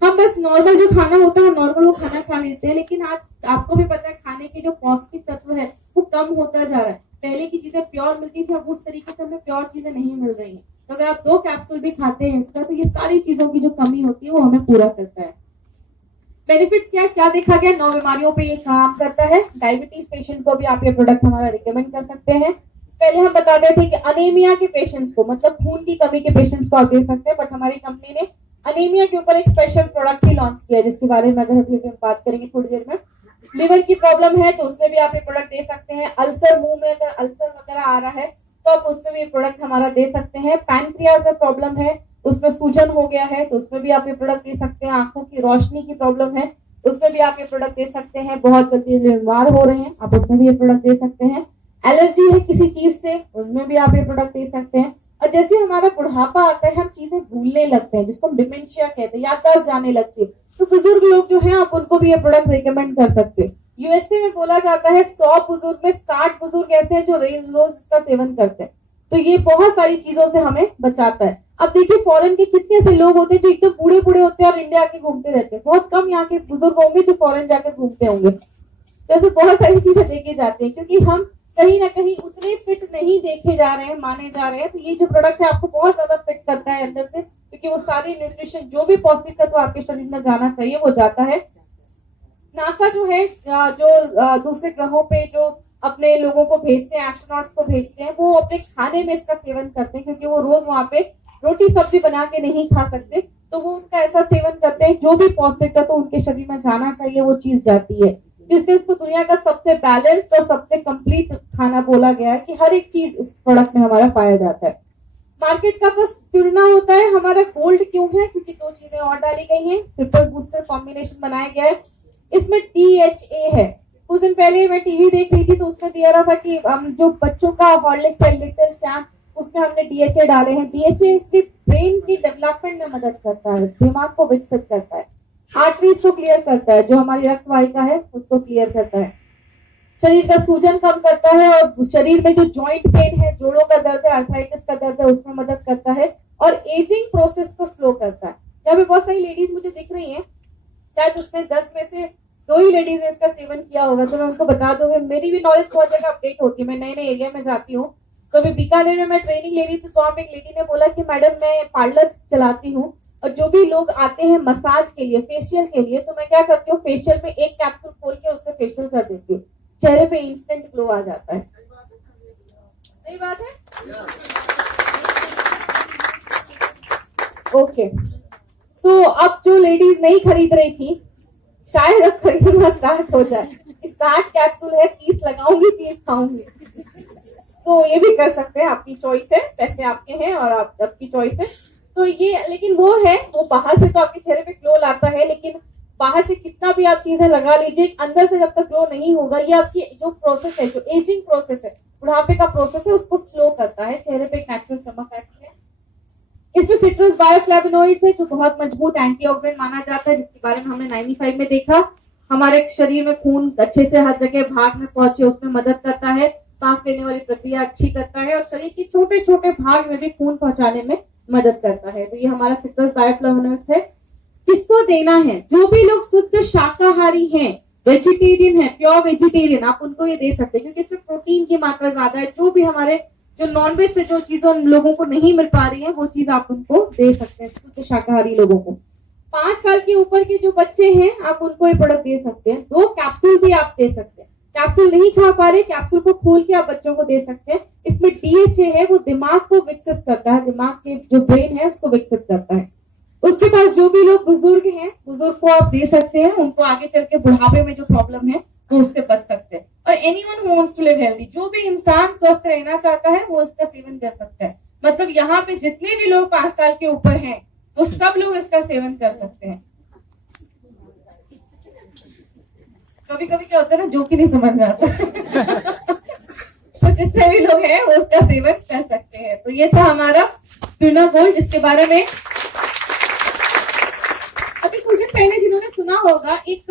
हम बस नॉर्मल जो खाना होता है नॉर्मल वो खाना खा लेते हैं, लेकिन आज आपको भी पता है खाने के जो पौष्टिक तत्व है वो कम होता जा रहा है। पहले की चीजें प्योर मिलती थी, अब उस तरीके से हमें प्योर चीजें नहीं मिल रही है। तो अगर आप 2 कैप्सूल भी खाते हैं इसका तो ये सारी चीजों की जो कमी होती है वो हमें पूरा करता है। बेनिफिट क्या देखा गया, 9 बीमारियों पे ये काम करता है। डायबिटीज पेशेंट को भी आप ये प्रोडक्ट हमारा रिकमेंड कर सकते हैं। पहले हम बताते थे कि अनीमिया के पेशेंट्स को, मतलब खून की कमी के पेशेंट्स को आप दे सकते हैं, बट हमारी कंपनी ने अनीमिया के ऊपर एक स्पेशल प्रोडक्ट भी लॉन्च किया है जिसके बारे में अगर अभी हम बात करेंगे थोड़ी देर में। लिवर की प्रॉब्लम है तो उसमें भी आप ये प्रोडक्ट दे सकते हैं। अल्सर, मुंह में अगर अल्सर वगैरह आ रहा है तो आप उसमें भी ये प्रोडक्ट हमारा दे सकते हैं। पैनक्रियाज में प्रॉब्लम है, उसमें सूजन हो गया है तो उसमें भी आप ये प्रोडक्ट दे सकते हैं। आंखों की रोशनी की प्रॉब्लम है उसमें भी आप ये प्रोडक्ट दे सकते हैं। बहुत जल्दी बीमार हो रहे हैं आप उसमें भी ये प्रोडक्ट दे सकते हैं। एलर्जी है किसी चीज से उसमें भी आप ये प्रोडक्ट दे सकते हैं। और जैसे हमारा बुढ़ापा आता है हम चीजें भूलने लगते हैं जिसको हम डिमेंशिया कहते हैं, याददाश्त जाने लगती है, तो बुजुर्ग लोग जो हैं आप उनको भी ये प्रोडक्ट रिकमेंड कर सकते हैं। यूएसए में बोला जाता है 100 बुजुर्ग में 60 बुजुर्ग ऐसे हैं जो रोज इसका सेवन करते हैं। तो ये बहुत सारी चीजों से हमें बचाता है। अब देखिए फॉरेन के कितने से लोग होते हैं जो एकदम बूढ़े बूढ़े होते हैं और इंडिया के घूमते रहते हैं। बहुत कम यहाँ के बुजुर्ग होंगे जो फॉरेन जाकर घूमते होंगे। तो ऐसे बहुत सारी चीजें देखी जाती है क्योंकि हम कहीं ना कहीं उतने फिट नहीं देखे जा रहे हैं, माने जा रहे हैं। तो ये जो प्रोडक्ट है आपको बहुत ज्यादा फिट करता है अंदर से, क्योंकि वो सारी न्यूट्रिशन जो भी पौष्टिक तत्व आपके शरीर में जाना चाहिए वो जाता है। नासा जो है जो दूसरे ग्रहों पे जो अपने लोगों को भेजते हैं, एस्ट्रोनॉट्स को भेजते हैं, वो अपने खाने में इसका सेवन करते हैं क्योंकि वो रोज वहां पे रोटी सब्जी बना के नहीं खा सकते। तो वो उसका ऐसा सेवन करते हैं जो भी पौष्टिक तत्व उनके शरीर में जाना चाहिए वो चीज जाती है, जिससे उसको दुनिया का सबसे बैलेंस और सबसे कंप्लीट खाना बोला गया है कि हर एक चीज इस प्रोडक्ट में हमारा पाया जाता है। मार्केट का बस स्पिरुलिना होता है। हमारा गोल्ड क्यों है, क्योंकि 2 चीजें और डाली गई हैं, ट्रिपल बूस्टर कॉम्बिनेशन बनाया गया है। इसमें DHA है। कुछ दिन पहले मैं टीवी देख रही थी तो उसमें दिया रहा था कि हम जो बच्चों का हॉर्लिक्स है, लिटिल चैम्प, उसमें हमने DHA डाले हैं। DHA सिर्फ ब्रेन की डेवलपमेंट में मदद करता है, दिमाग को विकसित करता है, आर्टरीज को क्लियर करता है, जो हमारी रक्त वाहिका है उसको क्लियर करता है, शरीर का सूजन कम करता है और शरीर में जो जॉइंट पेन है, जोड़ों का दर्द है, आर्थराइटिस का दर्द है, उसमें मदद करता है और एजिंग प्रोसेस को स्लो करता है। यहाँ पे बहुत सारी लेडीज मुझे दिख रही हैं, शायद उसमें 10 में से 2 ही लेडीज ने इसका सेवन किया होगा, तो मैं उनको बता दूं। मेरी भी नॉलेज बहुत जगह अपडेट होती है, मैं नए नए एरिया में जाती हूँ तो अभी बीकानेर में मैं ट्रेनिंग ले रही थी, तो वहाँ पे एक लेडी ने बोला कि मैडम मैं पार्लर चलाती हूँ और जो भी लोग आते हैं मसाज के लिए, फेशियल के लिए, तो मैं क्या करती हूँ, फेशियल में एक कैप्सूल खोल के उससे फेशियल कर देती हूँ, चेहरे पे इंस्टेंट ग्लो आ जाता है। सही बात है? ओके, तो अब जो लेडीज नहीं खरीद रही थी, शायद अब खरीदना स्टार्ट हो जाए। 60 कैप्सूल है, 30 लगाऊंगी, 30 खाऊंगी। तो ये भी कर सकते हैं, आपकी चॉइस है, पैसे आपके हैं और आपकी चॉइस है। तो ये, लेकिन वो है, वो बाहर से तो आपके चेहरे पे ग्लो लाता है, लेकिन बाहर से कितना भी आप चीजें लगा लीजिए, अंदर से जब तक ग्लो नहीं होगा, ये आपकी जो प्रोसेस है, जो एजिंग प्रोसेस है, बुढ़ापे का प्रोसेस है, उसको स्लो करता है, चेहरे पे एक नेचुरल चमक आती है। इसमें सिट्रस बायोफ्लैवोनॉइड्स है, जो बहुत मजबूत एंटीऑक्सीडेंट माना जाता है, जिसके बारे में हमने 95 में देखा। हमारे शरीर में खून अच्छे से हर जगह भाग में पहुंचे, उसमें मदद करता है, सांस लेने वाली प्रक्रिया अच्छी करता है और शरीर के छोटे छोटे भाग में भी खून पहुंचाने में मदद करता है। तो ये हमारा सिट्रस बायोफ्लैवोनॉइड्स है। किसको देना है? जो भी लोग शुद्ध शाकाहारी हैं, वेजिटेरियन है, प्योर वेजिटेरियन, आप उनको ये दे सकते हैं, क्योंकि इसमें प्रोटीन की मात्रा ज्यादा है। जो भी हमारे जो नॉनवेज से जो चीजें उन लोगों को नहीं मिल पा रही है, वो चीज आप उनको दे सकते हैं, शुद्ध शाकाहारी लोगों को। 5 साल के ऊपर के जो बच्चे हैं, आप उनको ये प्रोडक्ट दे सकते हैं। 2 कैप्सूल भी आप दे सकते हैं। कैप्सूल नहीं खा पा रहे, कैप्सूल को खोल के आप बच्चों को दे सकते हैं। इसमें DHA है, वो दिमाग को विकसित करता है, दिमाग के जो ब्रेन है उसको विकसित करता है। उसके पास जो भी लोग बुजुर्ग हैं, बुजुर्ग को आप दे सकते हैं, उनको आगे चल के बुढ़ापे में जो प्रॉब्लम है वो उससे बच सकते हैं। और anyone who wants to live healthy, जो भी इंसान स्वस्थ रहना चाहता है वो इसका सेवन कर सकता है। मतलब यहाँ पे जितने भी लोग 5 साल के ऊपर हैं, वो सब लोग इसका सेवन कर सकते हैं। कभी कभी क्या होता है ना, जो कि नहीं समझ में आता तो जितने भी लोग हैं वो उसका सेवन कर सकते हैं। तो ये था हमारा स्पिना गोल्ड, जिसके बारे में अभी कुछ दिन पहले जिन्होंने सुना होगा, एक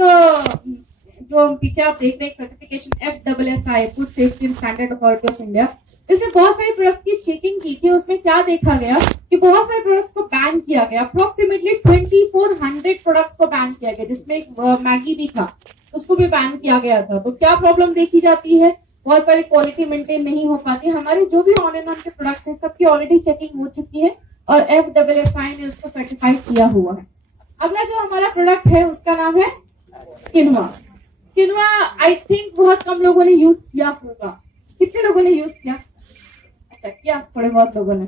जो पीछे आप देख रहे हैं certification FSSAI, food safety and standard authority of India, इसने बहुत सारे प्रोडक्ट्स की चेकिंग की थी। उसमें क्या देखा गया कि बहुत सारे प्रोडक्ट्स को बैन किया गया, अप्रोक्सीमेटली 2400 प्रोडक्ट्स को बैन किया गया, जिसमें एक मैगी भी था, उसको भी बैन किया गया था। तो क्या प्रॉब्लम देखी जाती है? बहुत सारी क्वालिटी मेंटेन नहीं हो पाती। हमारे जो भी ऑन एंड ऑन के प्रोडक्ट्स हैं, सबकी ऑलरेडी चेकिंग हो चुकी है और FSSAI ने उसको सर्टिफाइड किया हुआ है। अगला जो हमारा प्रोडक्ट है उसका नाम है किनवा। किनवा आई थिंक बहुत कम लोगों ने यूज किया होगा। कितने लोगों ने यूज किया? अच्छा, किया थोड़े बहुत लोगों ने।